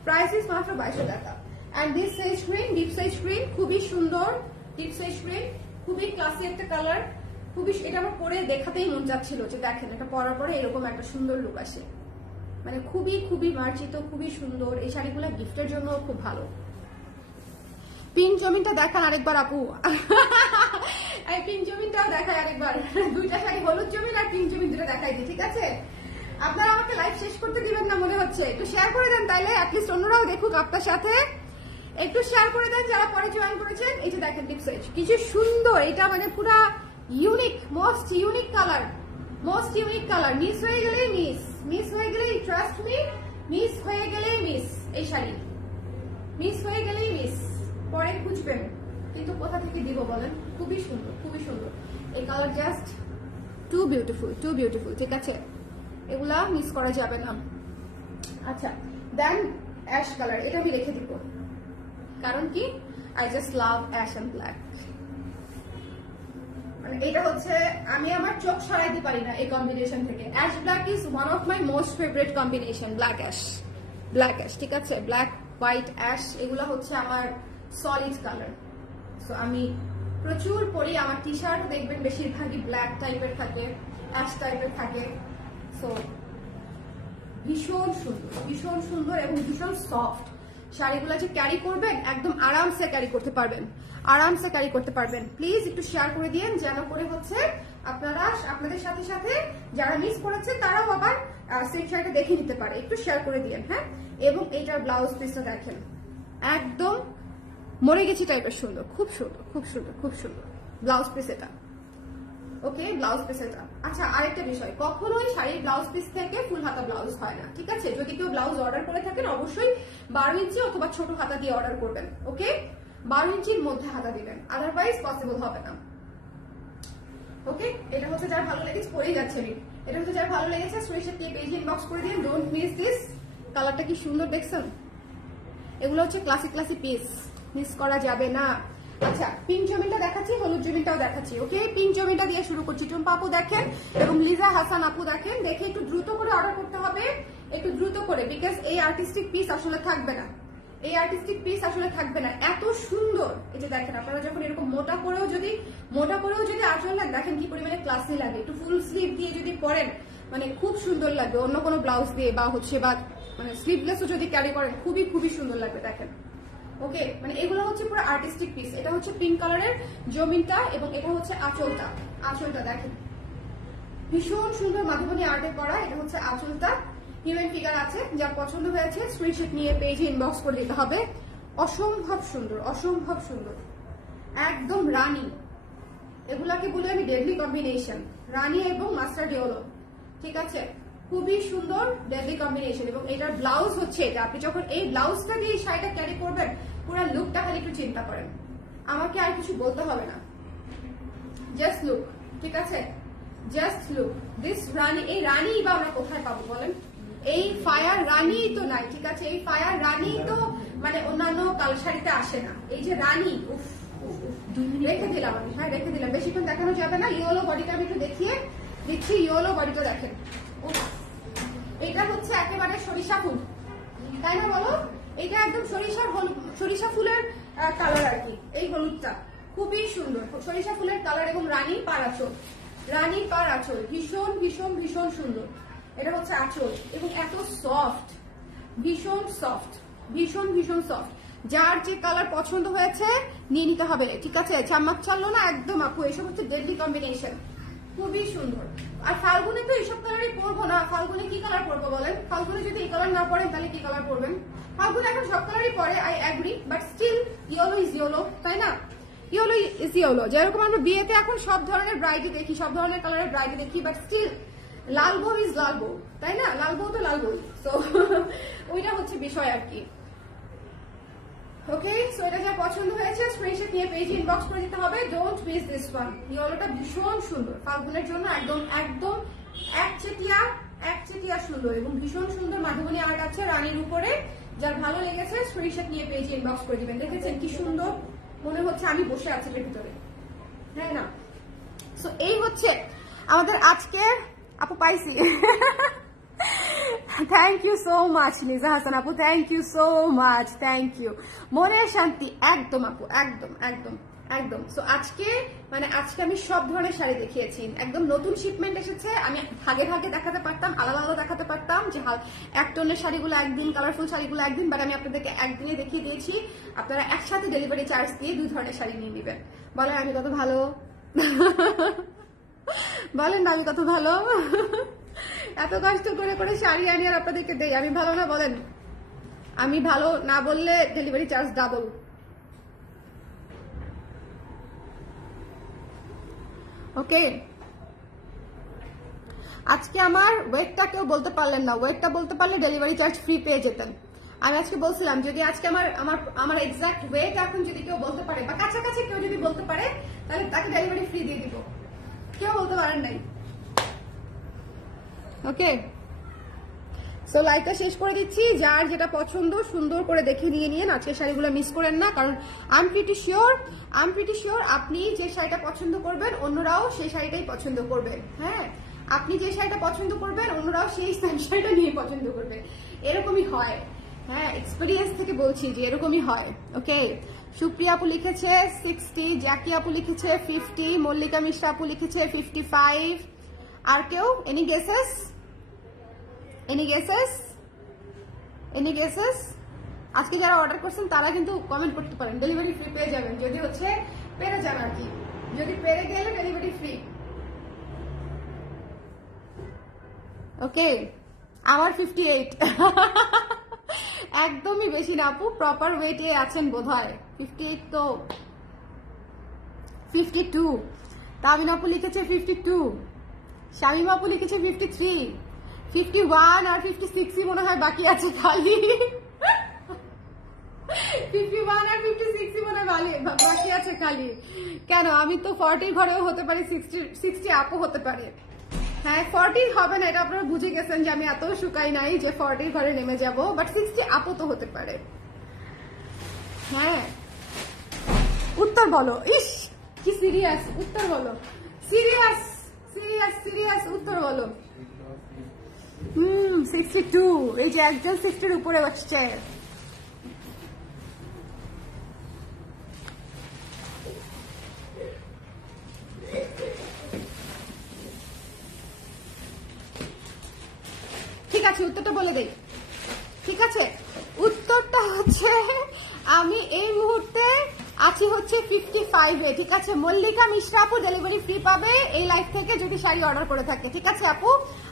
প্রাইস ইজ মাত্র 2200 টাকা। And this sage green, deep sage green, খুবই সুন্দর, ডিপ সেজ গ্রিন, খুবই ক্লাসি একটা কালার, খুবই, এটা আমার পরে দেখাতেই মন যাচ্ছিল যে দেখেন এটা পরার পরে এরকম একটা সুন্দর লুক আসে, মানে খুবই খুবই মার্জিত, খুবই সুন্দর। এই শাড়িগুলো গিফটের জন্য খুব ভালো। পিঙ্ক জমিনটা দেখান আরেকবার আপু, এই পিঙ্ক জমিনটাও দেখায় আরেকবার, দুইটা শাড়ি, হলুদ জমিন আর পিঙ্ক জমিন দুটো দেখাই দিই, ঠিক আছে। আপনারা আমাকে লাইভ শেষ করতে দিবেন না মনে হচ্ছে, একটু শেয়ার করে দেন, তাইলে অ্যাটলিস্ট অন্যরাও দেখুক আপনার সাথে, একটু শেয়ার করে দেন যারা পরে জয়েন করেছেন। এই যে দেখেন টিপস, কিছু সুন্দর, এটা মানে পুরা unique, most unique colour, most unique colour. Miss হয়ে গেলেই মিস, মিস হয়ে গেলেই, ট্রাস্ট মি, মিস হয়ে গেলেই মিস। এই শাড়ি মিস হয়ে গেলেই মিস, পরে খুঁজবেন, কিন্তু কোথা থেকে দিব বলেন। খুবই সুন্দর, খুবই সুন্দর এই colour, just too beautiful, too beautiful, ঠিক আছে, এগুলা মিস করা যাবে না। আচ্ছা, দেন অ্যাশ কালার, এটা আমি রেখে দিব, কারণ কি I just love ash and black. মানে এটা হচ্ছে আমি আমার চোখ সরাইতে পারি না এই কম্বিনেশন থেকে। Ash black is one of my most favourite combination, black ash, black ash, ঠিক আছে, ব্ল্যাক হোয়াইট অ্যাশ, এগুলো হচ্ছে আমার সলিড কালার। সো আমি প্রচুর পরি, আমার টি শার্ট দেখবেন বেশিরভাগই ব্ল্যাক টাইপের থাকে, অ্যাশ টাইপের থাকে। সো ভীষণ সুন্দর, ভীষণ সুন্দর এবং ভীষণ সফট। শাড়িগুলো যে ক্যারি করবেন একদম আরামসে ক্যারি করতে পারবেন, আরামসে ক্যারি করতে পারবেন। প্লিজ একটু শেয়ার করে দিয়েন, যেন করে হচ্ছে আপনারা আপনাদের সাথে সাথে যারা মিস করেছে তারাও আবার স্ক্রিনশটে দেখে নিতে পারে, একটু শেয়ার করে দিয়েন, হ্যাঁ। এবং এটার ব্লাউজ পিসটা দেখেন, একদম মরে গেছি টাইপের সুন্দর, খুব সুন্দর, খুব সুন্দর, খুব সুন্দর ব্লাউজ পিস এটা। ওকে, ব্লাউজ পিস এটা। আচ্ছা, আরেকটা বিষয়, কখনোই শাড়ির ব্লাউজ পিস থেকে ফুল হাতা ব্লাউজ হয় না, ঠিক আছে। যদি কেউ ব্লাউজ অর্ডার করে থাকেন অবশ্যই 12 ইঞ্চি অথবা ছোট হাতা দিয়ে অর্ডার করবেন, ওকে, 12 ইঞ্চির মধ্যে হাতা দিবেন, আদারওয়াইজ পসিবল হবে না। ওকে, এটা হচ্ছে যার ভালো লেগেছে, পরেই যাচ্ছে আমি, এটা হচ্ছে যার ভালো লেগেছে স্ক্রিনশট নিয়ে পেজে ইনবক্স করে দিন, ডোন্ট মিস দিস। কালারটা কি সুন্দর দেখছেন? এগুলো হচ্ছে ক্লাসিক পিস, মিস করা যাবে না। আচ্ছা, পিঙ্ক জমিনটা দেখাচ্ছি, হলুদ জমিনটাও দেখাচ্ছি। ওকে, পিঙ্ক জমিনটা দিয়ে শুরু করছি। টুম্পা আপু দেখেন এবং লিজা হাসান আপু দেখেন। দেখে একটু দ্রুত করে অর্ডার করতে হবে, একটু দ্রুত করে, বিকজ এই আর্টিস্টিক পিস আসলে থাকবে না, এই আর্টিস্টিক পিস আসলে থাকবে না। এত সুন্দর, এই যে দেখেন আপনারা যখন এরকম মোটা করেও যদি আঁচল লাগে, দেখেন কি পরিমাণে ক্লাসি লাগে। একটু ফুল স্লিভ দিয়ে যদি পরেন মানে খুব সুন্দর লাগবে, অন্য কোনো ব্লাউজ দিয়ে বা মানে স্লিভলেসও যদি ক্যারি করেন খুবই সুন্দর লাগবে। দেখেন, ওকে, মানে এগুলো হচ্ছে পুরো আর্টিস্টিক পিস। এটা হচ্ছে পিঙ্ক কালারের জমিনটা এবং এটা হচ্ছে আঁচলটা দেখেন ভীষণ সুন্দর মাধুবনী আর্টে করা। এটা হচ্ছে আঁচলটা, হিউম্যান ফিগার আছে। যা পছন্দ হয়েছে স্ক্রিনশট নিয়ে পেজে ইনবক্স করে দিতে হবে। অসম্ভব সুন্দর, একদম রানী। এগুলাকে বলে আমি ডেডলি কম্বিনেশন, রানী এবং মাস্টার্ড ইয়েলো। ঠিক আছে, খুবই সুন্দর ডেডলি কম্বিনেশন। এবং এটার ব্লাউজ হচ্ছে এটা। আপনি যখন এই ব্লাউজটা দিয়ে এই শাড়িটা ক্যারি করবেন, পুরো লুকটা খালি একটু চিন্তা করেন, আমাকে আর কিছু বলতে হবে না, জাস্ট লুক। ঠিক আছে, জাস্ট লুক দিস রানী। এই রানী বা আমরা কোথায় পাবো বলেন? এই ফায়ার রানী তো নাই। ঠিক আছে, এই ফায়ার রানী তো মানে অন্যান্য কাল শাড়িতে আসে না। এই যে রানী, রেখে দিলাম আমি, হ্যাঁ রেখে দিলাম, বেশিক্ষণ দেখানো যাবে না। ইয়েলো বডিটা আমি একটু দেখিয়ে দিচ্ছি। ইয়েলো বডিটা দেখেন, এটা হচ্ছে একেবারে সরিষা ফুল, তাই না বলো? এটা একদম সরিষা ফুলের কালার আর কি। এই হলুদটা খুবই সুন্দর, সরিষা ফুলের কালার এবং রানীর পার আঁচল ভীষণ সুন্দর। এটা হচ্ছে আঁচল এবং এত সফট, ভীষণ সফট। যার যে কালার পছন্দ হয়েছে নিয়ে নিতে হবে। ঠিক আছে, চাম্মাক চাললো না একদম আপু। এসব হচ্ছে ডেডলি কম্বিনেশন, খুবই সুন্দর। আর ফাল্গুনে তো এইসব কালারই পরবো না। ফাল্গুনে কি কালার পরবো বলেন? ফাল্গুনে যদি এই কালার না পরেন তাহলে কি কালার পরবেন? ফাল্গুনে এখন সব কালারই পরে, I agree, but still yellow is yellow, তাই না? Yellow is yellow. যেরকম আমরা বিয়েতে এখন সব ধরনের ব্রাইডই দেখি, সব ধরনের কালারের ব্রাইডই দেখি, বাট স্টিল লাল বউ ইজ লাল বউ, তাই না? লাল বউ তো লাল বউ। সো ওইটা হচ্ছে বিষয় আর কি। ওকে, সো এটা যা পছন্দ হয়েছে স্ক্রিনশট নিয়ে পেজে ইনবক্স করে দিতে হবে। Don't miss this one. ইয়েলোটা ভীষণ সুন্দর, ফাল্গুনের জন্য একদম একচেটিয়া সুন্দর এবং ভীষণ সুন্দর মাধুবনী আর্ট আছে রানীর উপরে। যার ভালো লেগেছে স্ক্রিনশট নিয়ে পেজে ইনবক্স করে দিবেন। দেখেছেন কি সুন্দর, মনে হচ্ছে আমি বসে আছি এর ভিতরে, তাই না? সো এই হচ্ছে আমাদের আজকের আপু পাইছি। Thank you so much Liza Hasan আপু, thank you so much, thank you. মনের শান্তি, একদম আপু, একদম। সো আজকে আমি সব ধরনের শাড়ি দেখিয়েছি। একদম নতুন শিপমেন্ট এসেছে। আমি ভাগে দেখাতে পারতাম, আলাদা দেখাতে পারতাম যে এক টোনের শাড়িগুলো একদিন, কালারফুল শাড়িগুলো একদিন, বাট আমি আপনাদেরকে একদিনে দেখিয়ে দিয়েছি। আপনারা একসাথে ডেলিভারি চার্জ দিয়ে 2 ধরনের শাড়ি নিয়ে নেবেন। বলেন আমি কত ভালো? বলেন না আমি কত ভালো? এত কষ্ট করে শাড়ি আনি আর আপনাদেরকে দেই, আমি ভালো না বলেন? আমি ভালো না বললে ডেলিভারি চার্জ ডাবল। ওকে, আজকে আমার ওয়েটটা কেউ বলতে পারলেন না। ওয়েটটা বলতে পারলে ডেলিভারি চার্জ ফ্রি পেয়ে যেতেন। আমি আজকে বলছিলাম যদি আজকে আমার এক্সাক্ট ওয়েট এখন যদি কেউ বলতে পারে বা কাছাকাছি কেউ যদি বলতে পারে তাহলে তাকে ডেলিভারি ফ্রি দিয়ে দিব। কেউ বলতে পারেন নাই। ওকে, সো লাইভটা শেষ করে দিচ্ছি। যার যেটা পছন্দ সুন্দর করে দেখে নিয়ে নিন। আজকের শাড়িগুলো মিস করেন না, কারণ আই এম প্রিটি শিওর আপনি যে শাড়িটা পছন্দ করবেন অন্যরাও সেই শাড়িটাই পছন্দ করবেন। হ্যাঁ, আপনি যে শাড়িটা পছন্দ করবেন অন্যরাও সেই শাড়িটা নিয়ে পছন্দ করবে। এরকমই হয়, হ্যাঁ, এক্সপেরিয়েন্স থেকে বলছি যে এরকমই হয়। ওকে, সুপ্রিয়া আপু লিখেছে 60, জ্যাকি আপু লিখেছে 50, মল্লিকা মিশ্রা আপু লিখেছে 55। আর কেউ এনি গেসেস? আজকে যারা অর্ডার করছেন তারা কিন্তু কমেন্ট করতে পারেন। ডেলিভারি ফ্রি পেয়ে যাবেন যদি হচ্ছে পেরে যান আর কি। যদি পেরে গেলে ডেলিভারি ফ্রি। ওকে, আমার 58। একদমই বেশি না আপু, প্রপার ওয়েটে আছেন বোধহয়। 58 তো 52। তামিন আপু লিখেছে 52, শামিমা আপু লিখেছে 53, 51 আর 56 মনে হয় বাকি আছে খালি। 51 আর 56 মনে হয় বাকি আছে খালি। কেন, আমি তো 40 ঘরেও হতে পারি, 60 আপও হতে পারে। হ্যাঁ 40 হবে না, এটা আপনারা বুঝে গেছেন যে আমি এত শুকাই নাই যে 40 ঘরে নেমে যাব, বাট 60 আপও তো হতে পারে। হ্যাঁ উত্তর বলো। ইস কি সিরিয়াস, উত্তর বলো। সিরিয়াস সিরিয়াস সিরিয়াস উত্তর বলো। 62। এই যে একজন 60-র উপরে বসছে। ঠিক আছে উত্তরটা বলে দেই। ঠিক আছে উত্তরটা হচ্ছে আমি এই মুহূর্তে আছি হচ্ছে 55-এ। ঠিক আছে মল্লিকা মিশ্রা আপু ডেলিভারি ফ্রি পাবে এই লাইভ থেকে যদি শাড়ি অর্ডার করে থাকে। ঠিক আছে আপু,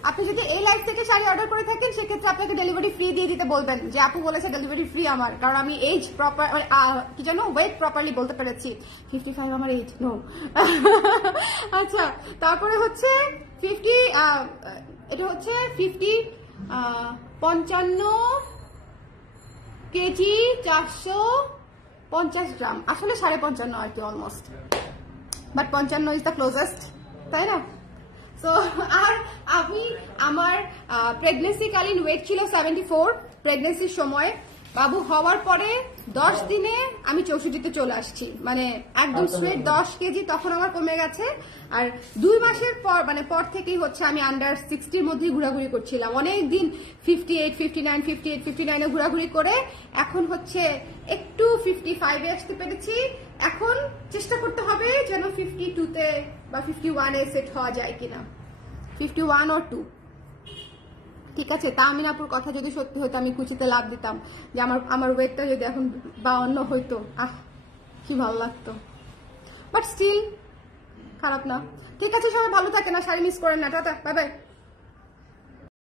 আপনি যদি এই লাইভ থেকে শাড়ি অর্ডার করে থাকেন সেক্ষেত্রে আপনাকে ডেলিভারি ফ্রি দিয়ে দিতে বলবেন যে আপু বলেছে ডেলিভারি ফ্রি আমার, কারণ আমি এজ প্রপার কি জানো ওয়েট প্রপারলি বলতে পেরেছি। 55 আমার এজ নো। আচ্ছা তারপরে হচ্ছে 50 এটা হচ্ছে 55 কেজি 450 গ্রাম, আসলে 55.5 আর কি almost, but 55 is the closest, তাই না? সো আর আমি আমার প্রেগনেন্সি কালীন ওয়েট ছিল 74 প্রেগনেন্সির সময়, বাবু হওয়ার পরে 10 দিনে আমি 64-তে চলে আসছি, মানে একদম স্ট্রেট 10 কেজি তখন আমার কমে গেছে। আর 2 মাসের পর মানে পর থেকেই হচ্ছে আমি আন্ডার 60-র মধ্যেই ঘোরাঘুরি করছিলাম অনেকদিন, 58, 59, 58, 59-এ ঘোরাঘুরি করে এখন হচ্ছে একটু 55-এ আসতে পেরেছি। এখন চেষ্টা করতে হবে যেন 52-তে বা 51-এ সেট হওয়া যায় কিনা, 51 or 2। ঠিক আছে তামিন আপুর কথা যদি সত্যি হতো আমি কুচিতে লাভ দিতাম যে আমার ওয়েটটা যদি এখন 52 হইতো, কি ভালো লাগতো, বাট স্টিল খারাপ না। ঠিক আছে সবাই ভালো থাকেন, না শাড়ি মিস করেন না, টাটা বাই বাই।